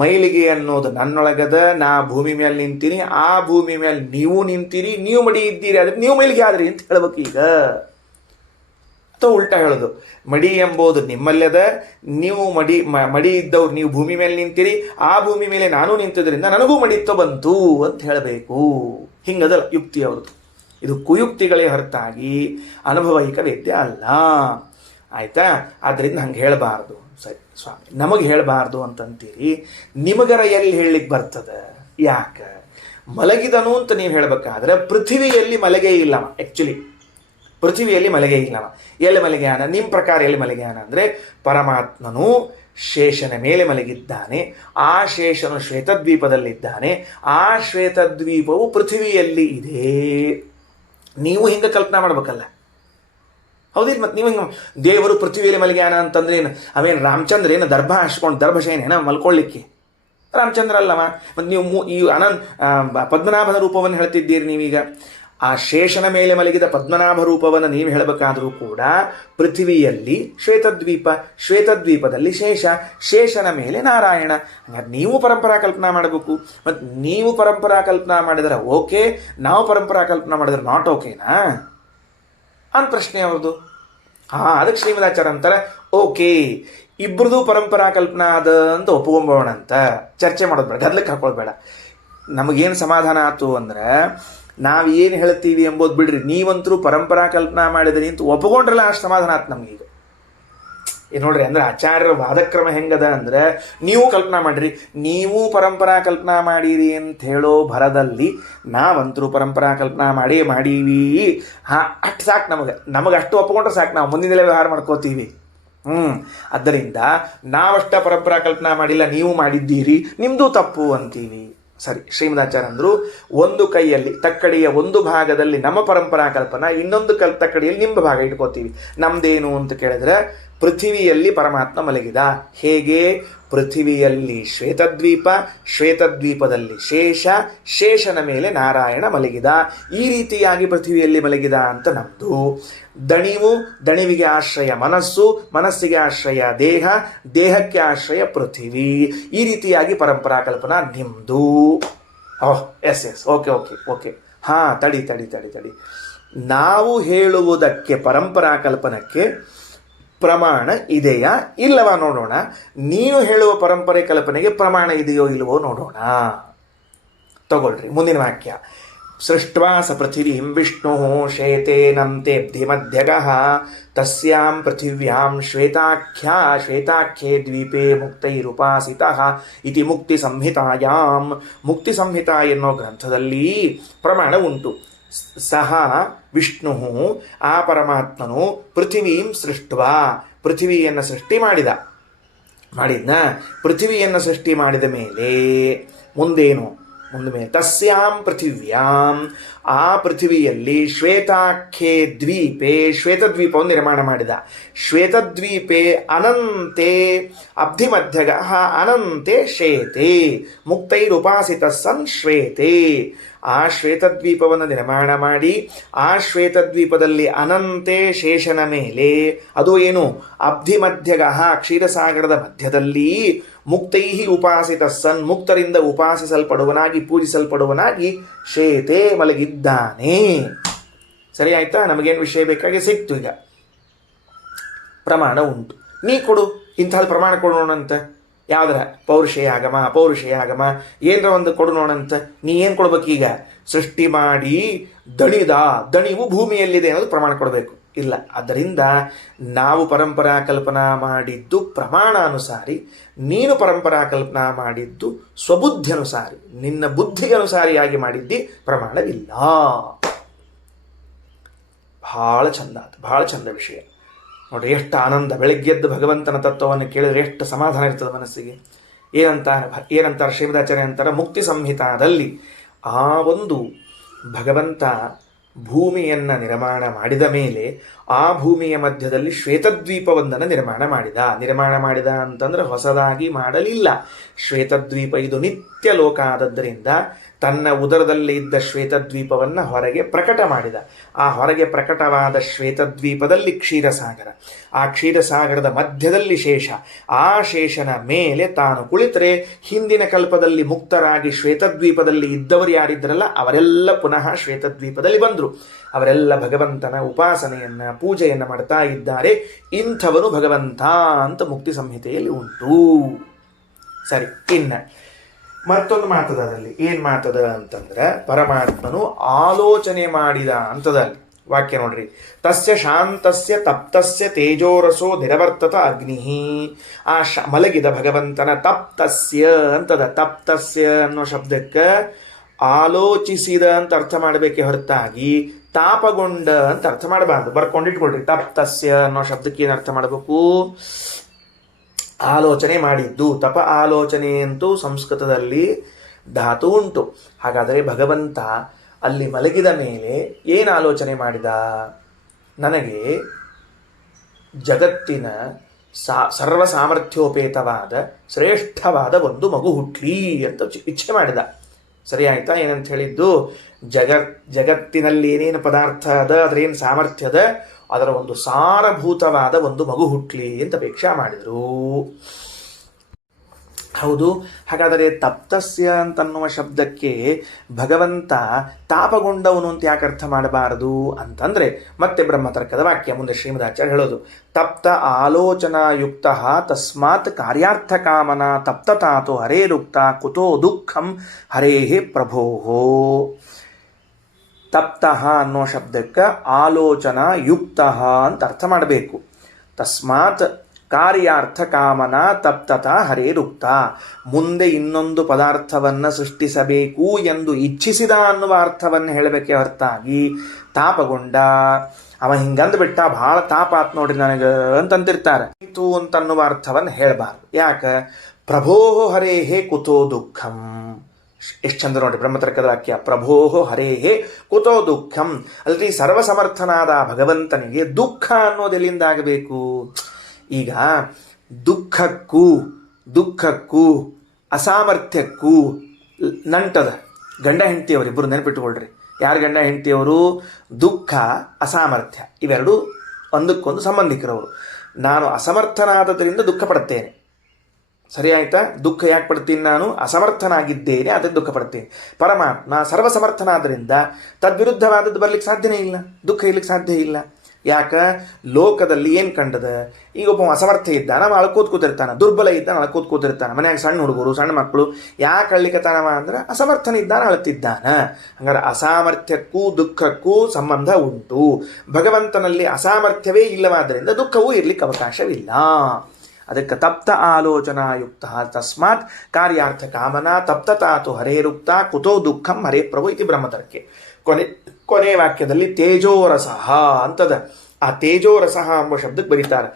ಮೈಲಿಗೆ ಅನ್ನೋದು ನನ್ನೊಳಗದ, ನಾ ಭೂಮಿ ಮೇಲೆ ನಿಂತೀನಿ, ಆ ಭೂಮಿ ಮೇಲೆ ನೀವು ನಿಂತೀರಿ, ನೀವು ಮಡಿ ಇದ್ದೀರಿ, ಅದಕ್ಕೆ ನೀವು ಮೈಲಿಗೆ ಆದ್ರಿ ಅಂತ ಹೇಳ್ಬೇಕು. ಈಗ ಅಥವಾ ಉಲ್ಟಾ ಹೇಳೋದು, ಮಡಿ ಎಂಬುದು ನಿಮ್ಮಲ್ಲದ, ನೀವು ಮಡಿ ಇದ್ದವ್ರು ನೀವು ಭೂಮಿ ಮೇಲೆ ನಿಂತಿರಿ, ಆ ಭೂಮಿ ಮೇಲೆ ನಾನು ನಿಂತಿದ್ರಿಂದ ನನಗೂ ಮಡಿತ್ವ ಬಂತು ಅಂತ ಹೇಳಬೇಕು. ಹಿಂಗದಲ್ಲ ಯುಕ್ತಿ ಅವ್ರದ್ದು. ಇದು ಕುಯುಕ್ತಿಗಳೇ ಹೊರತಾಗಿ ಅನುಭವೈಕ ವೇದ್ಯ ಅಲ್ಲ. ಆಯ್ತಾ? ಆದ್ದರಿಂದ ಹಂಗೆ ಹೇಳಬಾರ್ದು. ಸರಿ ಸ್ವಾಮಿ, ನಮಗೆ ಹೇಳಬಾರ್ದು ಅಂತಂತೀರಿ, ನಿಮಗರ ಎಲ್ಲಿ ಹೇಳಲಿಕ್ಕೆ ಬರ್ತದೆ? ಯಾಕೆ? ಮಲಗಿದನು ಅಂತ ನೀವು ಹೇಳಬೇಕಾದ್ರೆ ಪೃಥ್ವಿಯಲ್ಲಿ ಮಲಗೇ ಇಲ್ಲವ. ಆ್ಯಕ್ಚುಲಿ ಪೃಥ್ವಿಯಲ್ಲಿ ಮಲಗೇ ಇಲ್ಲವ. ಎಲ್ಲಿ ಮಲಗ್ಯಾನ? ನಿಮ್ಮ ಪ್ರಕಾರ ಎಲ್ಲಿ ಮಲಗ್ಯಾನ ಅಂದರೆ, ಪರಮಾತ್ಮನು ಶೇಷನ ಮೇಲೆ ಮಲಗಿದ್ದಾನೆ. ಆ ಶೇಷನು ಶ್ವೇತದ್ವೀಪದಲ್ಲಿದ್ದಾನೆ. ಆ ಶ್ವೇತದ್ವೀಪವು ಪೃಥ್ವಿಯಲ್ಲಿ ಇದೆ. ನೀವು ಹಿಂಗೆ ಕಲ್ಪನಾ ಮಾಡ್ಬೇಕಲ್ಲ. ಹೌದಿಲ್ಲ? ಮತ್ತು ನೀವು ಹಿಂಗೆ ದೇವರು ಪೃಥ್ವಿಯಲ್ಲಿ ಮಲಗ್ಯಾನ ಅಂತಂದ್ರೆ ಏನು? ಅವೇನು ರಾಮಚಂದ್ರ ಏನು ದರ್ಭ ಹಾಸ್ಕೊಂಡು ದರ್ಭಶೇನೇನ ಮಲ್ಕೊಳ್ಳಿಕ್ಕೆ? ರಾಮಚಂದ್ರ ಅಲ್ಲವ. ಮತ್ತು ನೀವು ಈ ಪದ್ಮನಾಭನ ರೂಪವನ್ನು ಹೇಳ್ತಿದ್ದೀರಿ ನೀವೀಗ. ಆ ಶೇಷನ ಮೇಲೆ ಮಲಗಿದ ಪದ್ಮನಾಭ ರೂಪವನ್ನು ನೀವು ಹೇಳಬೇಕಾದರೂ ಕೂಡ ಪೃಥ್ವಿಯಲ್ಲಿ ಶ್ವೇತದ್ವೀಪ, ಶ್ವೇತದ್ವೀಪದಲ್ಲಿ ಶೇಷ, ಶೇಷನ ಮೇಲೆ ನಾರಾಯಣ. ಹಾಗಾದ್ರೆ ನೀವು ಪರಂಪರಾ ಕಲ್ಪನಾ ಮಾಡಬೇಕು. ಮತ್ತು ನೀವು ಪರಂಪರಾ ಕಲ್ಪನಾ ಮಾಡಿದರೆ ಓಕೆ, ನಾವು ಪರಂಪರಾ ಕಲ್ಪನಾ ಮಾಡಿದ್ರೆ ನಾಟ್ ಓಕೆನಾ ಅಂತ ಪ್ರಶ್ನೆ ಅವ್ರದ್ದು. ಅದಕ್ಕೆ ಶ್ರೀಮದಾಚಾರ್ಯ ಅಂತಾರೆ, ಓಕೆ ಇಬ್ಬರದು ಪರಂಪರಾ ಕಲ್ಪನಾ ಅದ ಅಂತ ಒಪ್ಕೊಂಬೋಣ ಅಂತ ಚರ್ಚೆ ಮಾಡೋದು ಬೇಡ, ಗದ್ಲಕ್ಕೆ ಹಾಕೊಳ್ಳೋದು ಬೇಡ. ನಮಗೇನು ಸಮಾಧಾನ ಆಯ್ತು ಅಂದ್ರೆ, ನಾವು ಏನು ಹೇಳ್ತೀವಿ ಎಂಬುದು ಬಿಡ್ರಿ, ನೀವಂತರೂ ಪರಂಪರಾ ಕಲ್ಪನಾ ಮಾಡಿದ್ರಿ ಅಂತ ಒಪ್ಕೊಂಡ್ರಲ್ಲ, ಅಷ್ಟು ಸಮಾಧಾನ ಆಯ್ತು ನಮಗೀಗ. ಏನು ನೋಡ್ರಿ, ಅಂದ್ರೆ ಆಚಾರ್ಯರ ವಾದಕ್ರಮ ಹೆಂಗದ ಅಂದ್ರೆ, ನೀವು ಕಲ್ಪನಾ ಮಾಡ್ರಿ, ನೀವು ಪರಂಪರಾ ಕಲ್ಪನಾ ಮಾಡೀರಿ ಅಂತ ಹೇಳೋ ಭರದಲ್ಲಿ ನಾವಂತರೂ ಪರಂಪರಾ ಕಲ್ಪನಾ ಮಾಡೀವಿ. ಅಷ್ಟು ಸಾಕು ನಮಗೆ ಅಷ್ಟು ಒಪ್ಕೊಂಡ್ರೆ ಸಾಕು, ನಾವು ಮುಂದಿನಲ್ಲೇ ವ್ಯವಹಾರ ಮಾಡ್ಕೋತೀವಿ. ಆದ್ದರಿಂದ ನಾವಷ್ಟ ಪರಂಪರಾ ಕಲ್ಪನಾ ಮಾಡಿಲ್ಲ, ನೀವು ಮಾಡಿದ್ದೀರಿ, ನಿಮ್ಮದು ತಪ್ಪು ಅಂತೀವಿ. ಸರಿ, ಶ್ರೀಮದಾಚಾರ್ಯ ಅಂದರು, ಒಂದು ಕೈಯಲ್ಲಿ ತಕ್ಕಡಿಯ ಒಂದು ಭಾಗದಲ್ಲಿ ನಮ್ಮ ಪರಂಪರಾ ಕಲ್ಪನಾ, ಇನ್ನೊಂದು ತಕ್ಕಡಿಯಲ್ಲಿ ನಿಮ್ಮ ಭಾಗ ಇಟ್ಕೋತೀವಿ. ನಮ್ದೇನು ಅಂತ ಕೇಳಿದ್ರೆ, ಪೃಥ್ವಿಯಲ್ಲಿ ಪರಮಾತ್ಮ ಮಲಗಿದ. ಹೇಗೆ? ಪೃಥ್ವಿಯಲ್ಲಿ ಶ್ವೇತದ್ವೀಪ, ಶ್ವೇತದ್ವೀಪದಲ್ಲಿ ಶೇಷ, ಶೇಷನ ಮೇಲೆ ನಾರಾಯಣ ಮಲಗಿದ. ಈ ರೀತಿಯಾಗಿ ಪೃಥ್ವಿಯಲ್ಲಿ ಮಲಗಿದ ಅಂತ ನಮ್ಮದು. ದಣಿವು, ದಣಿವಿಗೆ ಆಶ್ರಯ ಮನಸ್ಸು, ಮನಸ್ಸಿಗೆ ಆಶ್ರಯ ದೇಹ, ದೇಹಕ್ಕೆ ಆಶ್ರಯ ಪೃಥ್ವಿ. ಈ ರೀತಿಯಾಗಿ ಪರಂಪರಾ ಕಲ್ಪನಾ ನಿಮ್ಮದು. Yes okay. ತಡಿ. ನಾವು ಹೇಳುವುದಕ್ಕೆ ಪರಂಪರಾ ಕಲ್ಪನಕ್ಕೆ ಪ್ರಮಾಣ ಇದೆಯಾ ಇಲ್ಲವಾ ನೋಡೋಣ. ನೀವು ಹೇಳುವ ಪರಂಪರೆ ಕಲ್ಪನೆಗೆ ಪ್ರಮಾಣ ಇದೆಯೋ ಇಲ್ಲವೋ ನೋಡೋಣ. ತಗೊಳ್ರಿ ಮುಂದಿನ ವಾಕ್ಯ. ಸೃಷ್ಟ್ವಾ ಸ ಪೃಥಿವೀಂ ವಿಷ್ಣು ಶೇತೇನಂತೆ ಮಧ್ಯಗಃ ತಸ್ಯಾಂ ಪೃಥಿವ್ಯಾಂ ಶ್ವೇತಾಖ್ಯೇ ದ್ವೀಪೇ ಮುಕ್ತೈರುಪಾಸಿತಃ ಇತಿ ಮುಕ್ತಿ ಸಂಹಿತಾಯಾಂ. ಮುಕ್ತಿ ಸಂಹಿತಾ ಎನ್ನೋ ಗ್ರಂಥದಲ್ಲಿ ಪ್ರಮಾಣ ಉಂಟು. ಸಹ ವಿಷ್ಣು, ಆ ಪರಮಾತ್ಮನು ಪೃಥಿವೀಂ ಸೃಷ್ಟ್ವಾ, ಪೃಥಿವಿಯನ್ನು ಸೃಷ್ಟಿ ಮಾಡಿದ್ನ. ಪೃಥಿವಿಯನ್ನು ಸೃಷ್ಟಿ ಮಾಡಿದ ಮೇಲೆ ಮುಂದೆ ತಸ್ಯಾಂ ಪೃಥಿವ್ಯಾಂ, ಆ ಪೃಥಿವಿಯಲ್ಲಿ ಶ್ವೇತಾಖ್ಯೇ ದ್ವೀಪೆ, ಶ್ವೇತದ್ವೀಪವನ್ನು ನಿರ್ಮಾಣ ಮಾಡಿದ. ಶ್ವೇತದ್ವೀಪೆ ಅನಂತೆ ಅಬ್ಧಿಮಧ್ಯಗಃ ಅನಂತೆ ಶೇತೆ ಮುಕ್ತೈರುಪಾಸಿತ ಸನ್ ಶ್ವೇತೆ. ಆ ಶ್ವೇತದ್ವೀಪವನ್ನು ನಿರ್ಮಾಣ ಮಾಡಿ, ಆ ಶ್ವೇತದ್ವೀಪದಲ್ಲಿ ಅನಂತೆ ಶೇಷನ ಮೇಲೆ, ಅದು ಏನು? ಅಬ್ಧಿಮಧ್ಯಗಃ ಕ್ಷೀರಸಾಗರದ ಮಧ್ಯದಲ್ಲಿ, ಮುಕ್ತೈ ಉಪಾಸಿತ ಸನ್, ಮುಕ್ತರಿಂದ ಉಪಾಸಿಸಲ್ಪಡುವನಾಗಿ ಪೂಜಿಸಲ್ಪಡುವನಾಗಿ ಶೇತೆ ಮಲಗಿದ್ದಾನೆ. ಸರಿ ಆಯ್ತಾ? ನಮಗೇನು ವಿಷಯ ಬೇಕಾಗಿ ಸಿಕ್ತು. ಈಗ ಪ್ರಮಾಣ ಉಂಟು, ನೀ ಕೊಡು, ಇಂಥದ್ದು ಪ್ರಮಾಣ ಕೊಡೋಣಂತ. ಯಾವ್ದ್ರ? ಪೌರುಷೇಯ ಆಗಮ ಏನರ ಒಂದು ಕೊಡು ನೋಡಂತ. ನೀ ಏನು ಕೊಡ್ಬೇಕೀಗ? ಸೃಷ್ಟಿ ಮಾಡಿ ದಣಿವು ಭೂಮಿಯಲ್ಲಿದೆ ಅನ್ನೋದು ಪ್ರಮಾಣ ಕೊಡಬೇಕು. ಇಲ್ಲ, ಆದ್ದರಿಂದ ನಾವು ಪರಂಪರಾ ಕಲ್ಪನಾ ಮಾಡಿದ್ದು ಪ್ರಮಾಣಾನುಸಾರಿ, ನೀನು ಪರಂಪರಾ ಕಲ್ಪನಾ ಮಾಡಿದ್ದು ಸ್ವಬುದ್ಧಿಯನುಸಾರಿ, ನಿನ್ನ ಬುದ್ಧಿಗನುಸಾರಿಯಾಗಿ ಮಾಡಿದ್ದಿ, ಪ್ರಮಾಣವಿಲ್ಲ. ಭಾಳ ಚಂದ ವಿಷಯ ನೋಡ್ರಿ. ಎಷ್ಟು ಆನಂದ! ಬೆಳಗ್ಗೆದ್ದು ಭಗವಂತನ ತತ್ವವನ್ನು ಕೇಳಿದ್ರೆ ಎಷ್ಟು ಸಮಾಧಾನ ಇರ್ತದೆ ಮನಸ್ಸಿಗೆ. ಏನಂತಾರೆ ಶ್ರೀಮದಾಚಾರ್ಯ ಅಂತಾರೆ, ಮುಕ್ತಿ ಸಂಹಿತಾದಲ್ಲಿ ಆ ಒಂದು ಭಗವಂತ ಭೂಮಿಯನ್ನು ನಿರ್ಮಾಣ ಮಾಡಿದ ಮೇಲೆ ಆ ಭೂಮಿಯ ಮಧ್ಯದಲ್ಲಿ ಶ್ವೇತದ್ವೀಪವೊಂದನ್ನು ನಿರ್ಮಾಣ ಮಾಡಿದ ಅಂತಂದ್ರೆ ಹೊಸದಾಗಿ ಮಾಡಲಿಲ್ಲ. ಶ್ವೇತದ್ವೀಪ ಇದು ನಿತ್ಯ ಲೋಕ ಆದದ್ದರಿಂದ ತನ್ನ ಉದರದಲ್ಲಿ ಇದ್ದ ಶ್ವೇತದ್ವೀಪವನ್ನು ಹೊರಗೆ ಪ್ರಕಟ ಮಾಡಿದ. ಆ ಹೊರಗೆ ಪ್ರಕಟವಾದ ಶ್ವೇತದ್ವೀಪದಲ್ಲಿ ಕ್ಷೀರಸಾಗರ, ಆ ಕ್ಷೀರಸಾಗರದ ಮಧ್ಯದಲ್ಲಿ ಶೇಷ, ಆ ಶೇಷನ ಮೇಲೆ ತಾನು ಕುಳಿತರೆ ಹಿಂದಿನ ಕಲ್ಪದಲ್ಲಿ ಮುಕ್ತರಾಗಿ ಶ್ವೇತದ್ವೀಪದಲ್ಲಿ ಇದ್ದವರು ಯಾರಿದ್ದರಲ್ಲ ಅವರೆಲ್ಲ ಪುನಃ ಶ್ವೇತದ್ವೀಪದಲ್ಲಿ ಬಂದರು. ಅವರೆಲ್ಲ ಭಗವಂತನ ಉಪಾಸನೆಯನ್ನು ಪೂಜೆಯನ್ನು ಮಾಡ್ತಾ ಇದ್ದಾರೆ. ಇಂಥವನು ಭಗವಂತ ಅಂತ ಮುಕ್ತಿ ಸಂಹಿತೆಯಲ್ಲಿ ಉಂಟು. ಸರಿ, ಇನ್ನು ಮತ್ತೊಂದು ಮಾತದ ಅದರಲ್ಲಿ. ಏನು ಮಾತದ ಅಂತಂದ್ರೆ, ಪರಮಾತ್ಮನು ಆಲೋಚನೆ ಮಾಡಿದ ಅಂತದಲ್ಲಿ ವಾಕ್ಯ ನೋಡ್ರಿ. ತಸ್ಯ ಶಾಂತಸ್ಯ ತಪ್ತಸ್ಯ ತೇಜೋರಸೋ ನಿರವರ್ತತ ಅಗ್ನಿ. ಆ ಮಲಗಿದ ಭಗವಂತನ ತಪ್ತಸ್ಯ ಅಂತದ. ತಪ್ತಸ್ಯ ಅನ್ನೋ ಶಬ್ದಕ್ಕೆ ಆಲೋಚಿಸಿದ ಅಂತ ಅರ್ಥ ಮಾಡಬೇಕೆ ಹೊರತಾಗಿ ತಾಪಗೊಂಡ ಅಂತ ಅರ್ಥ ಮಾಡಬಾರ್ದು. ಬರ್ಕೊಂಡಿಟ್ಕೊಳ್ರಿ. ತಪ್ತಸ್ಯ ಅನ್ನೋ ಶಬ್ದಕ್ಕೆ ಏನು ಅರ್ಥ ಮಾಡಬೇಕು? ಆಲೋಚನೆ ಮಾಡಿದ್ದು. ತಪ ಆಲೋಚನೆ ಅಂತೂ ಸಂಸ್ಕೃತದಲ್ಲಿ ಧಾತು ಉಂಟು. ಹಾಗಾದರೆ ಭಗವಂತ ಅಲ್ಲಿ ಮಲಗಿದ ಮೇಲೆ ಏನು ಆಲೋಚನೆ ಮಾಡಿದ? ನನಗೆ ಜಗತ್ತಿನ ಸರ್ವ ಸಾಮರ್ಥ್ಯೋಪೇತವಾದ ಶ್ರೇಷ್ಠವಾದ ಒಂದು ಮಗು ಹುಟ್ಲಿ ಅಂತ ಇಚ್ಛೆ ಮಾಡಿದ. ಸರಿ ಆಯ್ತಾ? ಏನಂತ ಹೇಳಿದ್ದು? ಜಗತ್ತಿನಲ್ಲಿ ಏನೇನು ಪದಾರ್ಥ ಅದ, ಅದರೇನು ಸಾಮರ್ಥ್ಯ ಅದ, ಅದರ ಒಂದು ಸಾರಭೂತವಾದ ಒಂದು ಮಗು ಹುಟ್ಲಿ ಅಂತ ಅಪೇಕ್ಷೆ ಮಾಡಿದರು. ಹೌದು. ಹಾಗಾದರೆ ತಪ್ತಸ್ಯ ಅಂತನ್ನುವ ಶಬ್ದಕ್ಕೆ ಭಗವಂತ ತಾಪಗೊಂಡವನು ಅಂತ ಯಾಕೆ ಅರ್ಥ ಮಾಡಬಾರದು ಅಂತಂದ್ರೆ, ಮತ್ತೆ ಬ್ರಹ್ಮತರ್ಕದ ವಾಕ್ಯ ಮುಂದೆ ಶ್ರೀಮದಾಚಾರ್ಯ ಹೇಳೋದು, ತಪ್ತ ಆಲೋಚನಾಯುಕ್ತ ತಸ್ಮಾತ್ ಕಾರ್ಯಾರ್ಥ ಕಾಮನ ತಪ್ತತಾತು ಹರೇರುಕ್ತ ಕುತೋ ದುಃಖಂ ಹರೇಹೇ ಪ್ರಭೋಹೋ. ತಪ್ತಃ ಅನ್ನೋ ಶಬ್ದಕ್ಕೆ ಆಲೋಚನಾ ಯುಕ್ತ ಅಂತ ಅರ್ಥ ಮಾಡಬೇಕು. ತಸ್ಮಾತ್ ಕಾರ್ಯಾರ್ಥ ಕಾಮನ ತಪ್ತತ ಹರೇರುಕ್ತ. ಮುಂದೆ ಇನ್ನೊಂದು ಪದಾರ್ಥವನ್ನು ಸೃಷ್ಟಿಸಬೇಕು ಎಂದು ಇಚ್ಛಿಸಿದ ಅನ್ನುವ ಅರ್ಥವನ್ನು ಹೇಳಬೇಕೆ ಹೊರತಾಗಿ ತಾಪಗೊಂಡ ಅವ ಹಿಂಗಂದ್ಬಿಟ್ಟ ಭಾಳ ತಾಪ ಆತ್ ನೋಡ್ರಿ ನನಗೆ ಅಂತಂತಿರ್ತಾರೆ ಇತ್ತು ಅಂತನ್ನುವ ಅರ್ಥವನ್ನು ಹೇಳಬಾರ್ದು. ಯಾಕೆ? ಪ್ರಭೋ ಹರೇಹೇ ಕುತೋ ದುಃಖಂ. ಎಷ್ಟು ಚಂದ ನೋಡಿ ಬ್ರಹ್ಮತರ್ಕದ ವಾಕ್ಯ. ಪ್ರಭೋ ಹರೇಹೇ ಕುತೋ ದುಃಖಂ. ಅಲ್ರಿ, ಸರ್ವಸಮರ್ಥನಾದ ಭಗವಂತನಿಗೆ ದುಃಖ ಅನ್ನೋದೆಲ್ಲಿಂದ ಆಗಬೇಕು? ಈಗ ದುಃಖಕ್ಕೂ ಅಸಾಮರ್ಥ್ಯಕ್ಕೂ ನಂಟದ. ಗಂಡ ಹೆಂಡತಿಯವರಿಬ್ಬರು ನೆನಪಿಟ್ಟುಕೊಳ್ರಿ. ಯಾರು ಗಂಡ ಹೆಂಡತಿಯವರು? ದುಃಖ ಅಸಾಮರ್ಥ್ಯ ಇವೆರಡು ಒಂದಕ್ಕೊಂದು ಸಂಬಂಧಿಕರವರು. ನಾನು ಅಸಮರ್ಥನಾದದರಿಂದ ದುಃಖ ಪಡ್ತೇನೆ. ಸರಿ ಆಯ್ತಾ? ದುಃಖ ಯಾಕೆ ಪಡ್ತೀನಿ? ನಾನು ಅಸಮರ್ಥನಾಗಿದ್ದೇನೆ, ಅದಕ್ಕೆ ದುಃಖ ಪಡ್ತೇನೆ. ಪರಮಾತ್ಮ ಸರ್ವಸಮರ್ಥನಾದ್ದರಿಂದ ತದ್ವಿರುದ್ಧವಾದದ್ದು ಬರ್ಲಿಕ್ಕೆ ಸಾಧ್ಯನೇ ಇಲ್ಲ, ದುಃಖ ಇರ್ಲಿಕ್ಕೆ ಸಾಧ್ಯ ಇಲ್ಲ. ಯಾಕೆ? ಲೋಕದಲ್ಲಿ ಏನು ಕಂಡದ? ಈಗ ಒಬ್ಬ ಅಸಮರ್ಥ್ಯ ಇದ್ದಾನ, ಅವ ಅಳ್ಕೋತ್ ಕೂತಿರ್ತಾನೆ. ದುರ್ಬಲ ಇದ್ದಾನೆ, ಅಳ್ಕೋತ್ ಕೂತಿರ್ತಾನೆ. ಮನ್ಯಾಗ ಸಣ್ಣ ಹುಡುಗರು, ಸಣ್ಣ ಮಕ್ಕಳು ಯಾಕೆ ಅಳ್ಲಿಕತ್ತಾನವ ಅಂದ್ರೆ ಅಸಮರ್ಥನ ಇದ್ದಾನೆ, ಅಳ್ತಿದ್ದಾನ. ಹಂಗಾರೆ ಅಸಾಮರ್ಥ್ಯಕ್ಕೂ ದುಃಖಕ್ಕೂ ಸಂಬಂಧ ಉಂಟು. ಭಗವಂತನಲ್ಲಿ ಅಸಾಮರ್ಥ್ಯವೇ ಇಲ್ಲವಾದ್ದರಿಂದ ದುಃಖವೂ ಇರ್ಲಿಕ್ಕೆ ಅವಕಾಶವಿಲ್ಲ. ಅದಕ್ಕೆ ತಪ್ತ ಆಲೋಚನಾಯುಕ್ತ ತಸ್ಮಾತ್ ಕಾರ್ಯಾರ್ಥ ಕಾಮನಾ ತಪ್ತತಾತು ಹರೇರುಕ್ತ ಕುತೋ ದುಃಖಂ ಹರೇ ಪ್ರಭು ಇತಿ ಬ್ರಹ್ಮತರ್ಕೆ. ಕೊನೆ ವಾಕ್ಯದಲ್ಲಿ ತೇಜೋರಸಃ ಅಂತದ. ಆ ತೇಜೋರಸಃ ಎಂಬ ಶಬ್ದಕ್ಕೆ ಬರೀತಾರೆ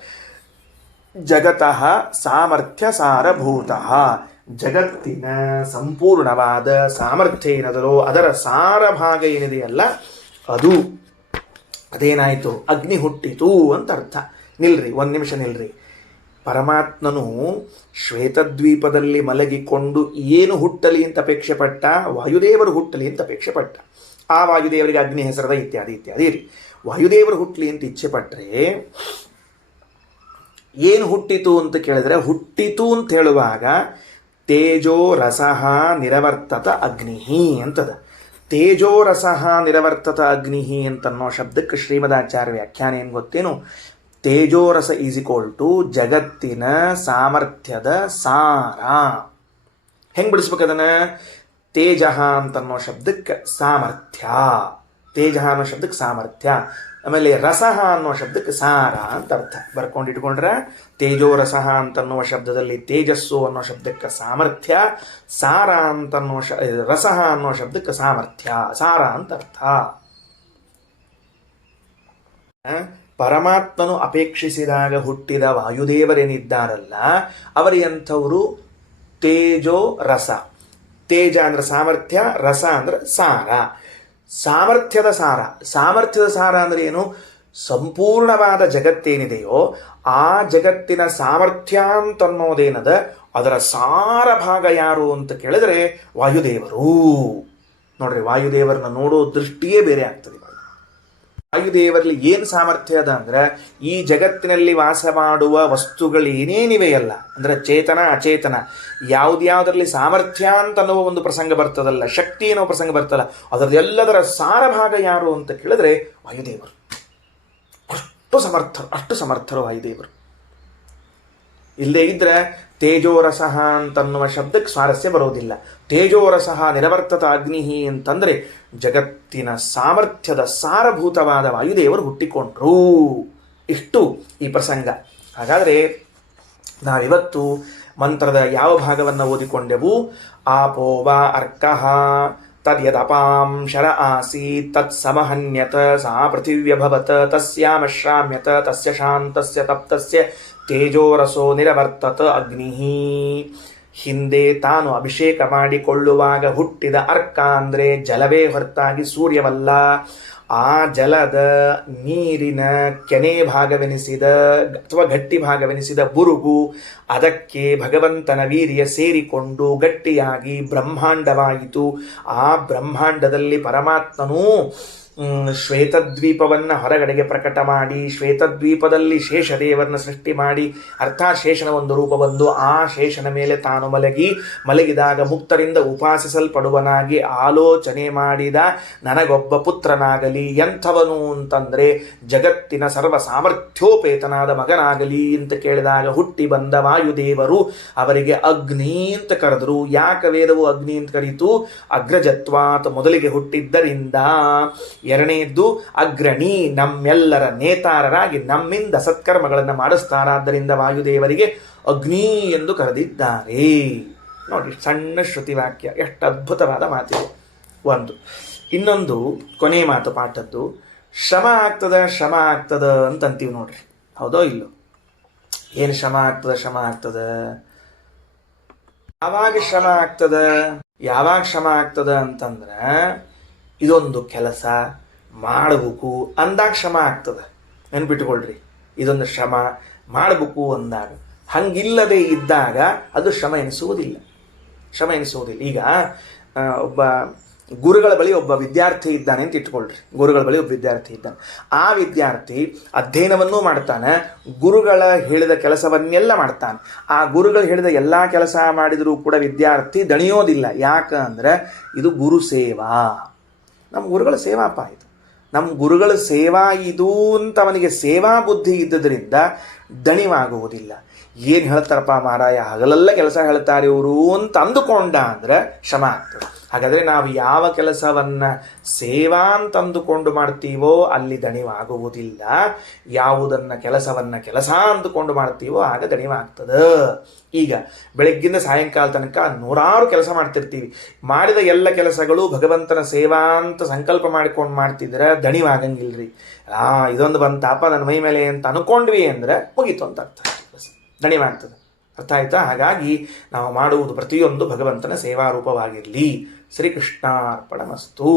ಜಗತಃ ಸಾಮರ್ಥ್ಯ ಸಾರಭೂತಃ. ಜಗತ್ತಿನ ಸಂಪೂರ್ಣವಾದ ಸಾಮರ್ಥ್ಯ ಏನದರೋ ಅದರ ಸಾರ ಭಾಗ ಏನಿದೆಯಲ್ಲ ಅದು. ಅದೇನಾಯಿತು? ಅಗ್ನಿ ಹುಟ್ಟಿತು ಅಂತ ಅರ್ಥ. ನಿಲ್ರಿ, ಒಂದು ನಿಮಿಷ ನಿಲ್ರಿ. ಪರಮಾತ್ಮನು ಶ್ವೇತದ್ವೀಪದಲ್ಲಿ ಮಲಗಿಕೊಂಡು ಏನು ಹುಟ್ಟಲಿ ಅಂತ ಅಪೇಕ್ಷೆ ಪಟ್ಟ? ವಾಯುದೇವರು ಹುಟ್ಟಲಿ ಅಂತ ಅಪೇಕ್ಷೆ ಪಟ್ಟ. ಆ ವಾಯುದೇವರಿಗೆ ಅಗ್ನಿ ಹೆಸರದ ಇತ್ಯಾದಿ ಇತ್ಯಾದಿ ರೀ. ವಾಯುದೇವರು ಹುಟ್ಟಲಿ ಅಂತ ಇಚ್ಛೆ ಪಟ್ಟರೆ ಏನು ಹುಟ್ಟಿತು ಅಂತ ಕೇಳಿದ್ರೆ, ಹುಟ್ಟಿತು ಅಂತ ಹೇಳುವಾಗ ತೇಜೋ ರಸಃ ನಿರವರ್ತತ ಅಗ್ನಿ ಅಂತದ. ತೇಜೋ ರಸಃ ನಿರವರ್ತತ ಅಗ್ನಿ ಅಂತನ್ನೋ ಶಬ್ದಕ್ಕೆ ಶ್ರೀಮದಾಚಾರ್ಯ ವ್ಯಾಖ್ಯಾನ ಏನು ಗೊತ್ತೇನು? ತೇಜೋರಸ ಈಸ್ ಈಕ್ವಲ್ ಟು ಜಗತ್ತಿನ ಸಾಮರ್ಥ್ಯದ ಸಾರ. ಹೆಂಗೆ ಬಿಡಿಸ್ಬೇಕದನ್ನ? ತೇಜ ಅಂತನ್ನೋ ಶಬ್ದಕ್ಕೆ ಸಾಮರ್ಥ್ಯ, ತೇಜ ಅನ್ನೋ ಶಬ್ದಕ್ಕೆ ಸಾಮರ್ಥ್ಯ, ಆಮೇಲೆ ರಸಃ ಅನ್ನೋ ಶಬ್ದಕ್ಕೆ ಸಾರ ಅಂತ ಅರ್ಥ. ಬರ್ಕೊಂಡಿಟ್ಕೊಂಡ್ರೆ ತೇಜೋರಸಃ ಅಂತನ್ನುವ ಶಬ್ದದಲ್ಲಿ ತೇಜಸ್ಸು ಅನ್ನೋ ಶಬ್ದಕ್ಕೆ ಸಾಮರ್ಥ್ಯ, ಸಾರ ಅಂತನ್ನೋ ರಸಃ ಅನ್ನೋ ಶಬ್ದಕ್ಕೆ ಸಾಮರ್ಥ್ಯ, ಸಾರ ಅಂತ ಅರ್ಥ. ಪರಮಾತ್ಮನು ಅಪೇಕ್ಷಿಸಿದಾಗ ಹುಟ್ಟಿದ ವಾಯುದೇವರೇನಿದ್ದಾರಲ್ಲ ಅವರೆಂಥವರು? ತೇಜೋ ರಸ. ತೇಜ ಅಂದ್ರೆ ಸಾಮರ್ಥ್ಯ, ರಸ ಅಂದ್ರೆ ಸಾರ. ಸಾಮರ್ಥ್ಯದ ಸಾರ. ಸಾಮರ್ಥ್ಯದ ಸಾರ ಅಂದ್ರೆ ಏನು? ಸಂಪೂರ್ಣವಾದ ಜಗತ್ತೇನಿದೆಯೋ ಆ ಜಗತ್ತಿನ ಸಾಮರ್ಥ್ಯ ಅಂತನ್ನೋದೇನದ ಅದರ ಸಾರ ಭಾಗ ಯಾರು ಅಂತ ಕೇಳಿದ್ರೆ ವಾಯುದೇವರು. ನೋಡ್ರಿ, ವಾಯುದೇವರನ್ನ ನೋಡೋ ದೃಷ್ಟಿಯೇ ಬೇರೆ ಆಗ್ತದೆ. ವಾಯುದೇವರಲ್ಲಿ ಏನು ಸಾಮರ್ಥ್ಯ ಅದ ಅಂದ್ರೆ ಈ ಜಗತ್ತಿನಲ್ಲಿ ವಾಸ ಮಾಡುವ ವಸ್ತುಗಳು ಏನೇನಿವೆಯಲ್ಲ ಅಂದ್ರೆ ಚೇತನ ಅಚೇತನ ಯಾವುದ್ಯಾವುದರಲ್ಲಿ ಸಾಮರ್ಥ್ಯ ಅಂತ ಅನ್ನುವ ಒಂದು ಪ್ರಸಂಗ ಬರ್ತದಲ್ಲ, ಶಕ್ತಿ ಅನ್ನೋ ಪ್ರಸಂಗ ಬರ್ತಲ್ಲ, ಅದರದ್ದೆಲ್ಲದರ ಸಾರಭಾಗ ಯಾರು ಅಂತ ಕೇಳಿದ್ರೆ ವಾಯುದೇವರು. ಅಷ್ಟು ಸಮರ್ಥರು ವಾಯುದೇವರು. ಇಲ್ಲದೇ ಇದ್ರೆ ತೇಜೋರಸಃ ಅಂತನ್ನುವ ಶಬ್ದಕ್ಕೆ ಸ್ವಾರಸ್ಯ ಬರೋದಿಲ್ಲ. ತೇಜೋರಸಃ ನಿರವರ್ತತ ಅಗ್ನಿ ಅಂತಂದ್ರೆ ಜಗತ್ತಿನ ಸಾಮರ್ಥ್ಯದ ಸಾರಭೂತವಾದ ವಾಯುದೇವರು ಹುಟ್ಟಿಕೊಂಡ್ರು. ಇಷ್ಟು ಈ ಪ್ರಸಂಗ. ಹಾಗಾದರೆ ನಾವಿವತ್ತು ಮಂತ್ರದ ಯಾವ ಭಾಗವನ್ನು ಓದಿಕೊಂಡೆವು? ಆಪೋ ವಾ ಅರ್ಕಃ ತದ್ಯದಪಾಂ ಶರ ಆಸೀತ್ ತತ್ ಸಮಹನ್ಯತ ಸಾ ಪೃಥಿವ್ಯಭವತ್ ತಸ್ಯಾಮಶ್ರಾಮ್ಯತ ತಸ್ಯ ಶಾಂತಸ್ಯ ತಪ್ತಸ್ಯ ತೇಜೋರಸೋ ನಿರವರ್ತತ ಅಗ್ನಿ. ಹಿಂದೆ ತಾನು ಅಭಿಷೇಕ ಮಾಡಿಕೊಳ್ಳುವಾಗ ಹುಟ್ಟಿದ ಅರ್ಕ ಅಂದರೆ ಜಲವೇ ಹೊರತಾಗಿ ಸೂರ್ಯವಲ್ಲ. ಆ ಜಲದ ನೀರಿನ ಕೆನೆ ಭಾಗವೆನಿಸಿದ ಅಥವಾ ಗಟ್ಟಿ ಭಾಗವೆನಿಸಿದ ಬುರುಗು, ಅದಕ್ಕೆ ಭಗವಂತನ ವೀರ್ಯ ಸೇರಿಕೊಂಡು ಗಟ್ಟಿಯಾಗಿ ಬ್ರಹ್ಮಾಂಡವಾಯಿತು. ಆ ಬ್ರಹ್ಮಾಂಡದಲ್ಲಿ ಪರಮಾತ್ಮನೂ ಶ್ವೇತದ್ವೀಪವನ್ನು ಹೊರಗಡೆಗೆ ಪ್ರಕಟ ಮಾಡಿ, ಶ್ವೇತದ್ವೀಪದಲ್ಲಿ ಶೇಷದೇವರನ್ನ ಸೃಷ್ಟಿ ಮಾಡಿ, ಅರ್ಥಾತ್ ಶೇಷನ ಒಂದು ರೂಪ ಬಂದು ಆ ಶೇಷನ ಮೇಲೆ ತಾನು ಮಲಗಿದಾಗ ಮುಕ್ತರಿಂದ ಉಪಾಸಿಸಲ್ಪಡುವನಾಗಿ ಆಲೋಚನೆ ಮಾಡಿದ ನನಗೊಬ್ಬ ಪುತ್ರನಾಗಲಿ, ಎಂಥವನು ಅಂತಂದರೆ ಜಗತ್ತಿನ ಸರ್ವ ಸಾಮರ್ಥ್ಯೋಪೇತನಾದ ಮಗನಾಗಲಿ ಅಂತ ಕೇಳಿದಾಗ ಹುಟ್ಟಿ ಬಂದ ವಾಯುದೇವರು ಅವರಿಗೆ ಅಗ್ನಿ ಅಂತ ಕರೆದರು. ಯಾಕೆ ವೇದವು ಅಗ್ನಿ ಅಂತ ಕರೀತು? ಅಗ್ರಜತ್ವಾತ್ ಮೊದಲಿಗೆ ಹುಟ್ಟಿದ್ದರಿಂದ. ಎರಡನೆಯದ್ದು ಅಗ್ರಣಿ, ನಮ್ಮೆಲ್ಲರ ನೇತಾರರಾಗಿ ನಮ್ಮಿಂದ ಸತ್ಕರ್ಮಗಳನ್ನು ಮಾಡಿಸ್ತಾರಾದ್ದರಿಂದ ವಾಯುದೇವರಿಗೆ ಅಗ್ನಿ ಎಂದು ಕರೆದಿದ್ದಾರೆ. ನೋಡಿ, ಸಣ್ಣ ಶ್ರುತಿವಾಕ್ಯ, ಎಷ್ಟು ಅದ್ಭುತವಾದ ಮಾತಿದೆ. ಒಂದು. ಇನ್ನೊಂದು ಕೊನೆ ಮಾತು ಪಾಠದ್ದು, ಶ್ರಮ ಆಗ್ತದ ಅಂತಂತೀವಿ ನೋಡ್ರಿ. ಹೌದೋ ಇಲ್ಲೋ? ಏನು ಶ್ರಮ ಆಗ್ತದ? ಯಾವಾಗ ಶ್ರಮ ಆಗ್ತದ ಅಂತಂದ್ರೆ ಇದೊಂದು ಕೆಲಸ ಮಾಡಬೇಕು ಅಂದಾಗ ಶ್ರಮ ಆಗ್ತದೆ. ನೆನ್ಪಿಟ್ಕೊಳ್ರಿ, ಇದೊಂದು ಶ್ರಮ ಮಾಡಬೇಕು ಅಂದಾಗ. ಹಂಗಿಲ್ಲದೆ ಇದ್ದಾಗ ಅದು ಶ್ರಮ ಎನಿಸುವುದಿಲ್ಲ. ಈಗ ಒಬ್ಬ ಗುರುಗಳ ಬಳಿ ಒಬ್ಬ ವಿದ್ಯಾರ್ಥಿ ಇದ್ದಾನೆ ಅಂತ ಇಟ್ಕೊಳ್ರಿ. ಗುರುಗಳ ಬಳಿ ಒಬ್ಬ ವಿದ್ಯಾರ್ಥಿ ಇದ್ದಾನೆ. ಆ ವಿದ್ಯಾರ್ಥಿ ಅಧ್ಯಯನವನ್ನೂ ಮಾಡ್ತಾನೆ, ಗುರುಗಳ ಹೇಳಿದ ಕೆಲಸವನ್ನೆಲ್ಲ ಮಾಡ್ತಾನೆ. ಆ ಗುರುಗಳು ಹೇಳಿದ ಎಲ್ಲ ಕೆಲಸ ಮಾಡಿದರೂ ಕೂಡ ವಿದ್ಯಾರ್ಥಿ ದಣಿಯೋದಿಲ್ಲ. ಯಾಕಂದ್ರೆ ಇದು ಗುರು ಸೇವಾ, ನಮ್ಮ ಗುರುಗಳ ಸೇವಾಪ ಇದು. ನಮ್ಮ ಗುರುಗಳ ಸೇವಾ ಇದು ಅಂತ ಅವನಿಗೆ ಸೇವಾ ಬುದ್ಧಿ ಇದ್ದದ್ರಿಂದ ದಣಿವಾಗುವುದಿಲ್ಲ. ಏನು ಹೇಳ್ತಾರಪ್ಪ ಮಾರಾಯ, ಹಗಲೆಲ್ಲ ಕೆಲಸ ಹೇಳ್ತಾರೆ ಇವರು ಅಂತ ಅಂದುಕೊಂಡ ಅಂದ್ರೆ ಶ್ರಮ ಆಗ್ತದೆ. ಹಾಗಾದರೆ ನಾವು ಯಾವ ಕೆಲಸವನ್ನು ಸೇವಾ ಅಂತ ಅಂದುಕೊಂಡು ಮಾಡ್ತೀವೋ ಅಲ್ಲಿ ದಣಿವಾಗುವುದಿಲ್ಲ. ಯಾವುದನ್ನು ಕೆಲಸ ಅಂದುಕೊಂಡು ಮಾಡ್ತೀವೋ ಆಗ ದಣಿವಾಗ್ತದೆ. ಈಗ ಬೆಳಗ್ಗಿಂದ ಸಾಯಂಕಾಲ ತನಕ ನೂರಾರು ಕೆಲಸ ಮಾಡ್ತಿರ್ತೀವಿ. ಮಾಡಿದ ಎಲ್ಲ ಕೆಲಸಗಳು ಭಗವಂತನ ಸೇವಾ ಅಂತ ಸಂಕಲ್ಪ ಮಾಡಿಕೊಂಡು ಮಾಡ್ತಿದ್ರೆ ದಣಿವಾಗಂಗಿಲ್ರಿ. ಇದೊಂದು ಬಂತಾಪ ನನ್ನ ಮೈ ಮೇಲೆ ಅಂತ ಅನ್ಕೊಂಡ್ವಿ ಅಂದರೆ ಮುಗೀತು ಅಂತ ಅರ್ಥ, ದಣಿವಾಗ್ತದೆ. ಅರ್ಥ ಆಯ್ತಾ? ಹಾಗಾಗಿ ನಾವು ಮಾಡುವುದು ಪ್ರತಿಯೊಂದು ಭಗವಂತನ ಸೇವಾರೂಪವಾಗಿರಲಿ. ಶ್ರೀಕೃಷ್ಣಾರ್ಪಣಮಸ್ತು.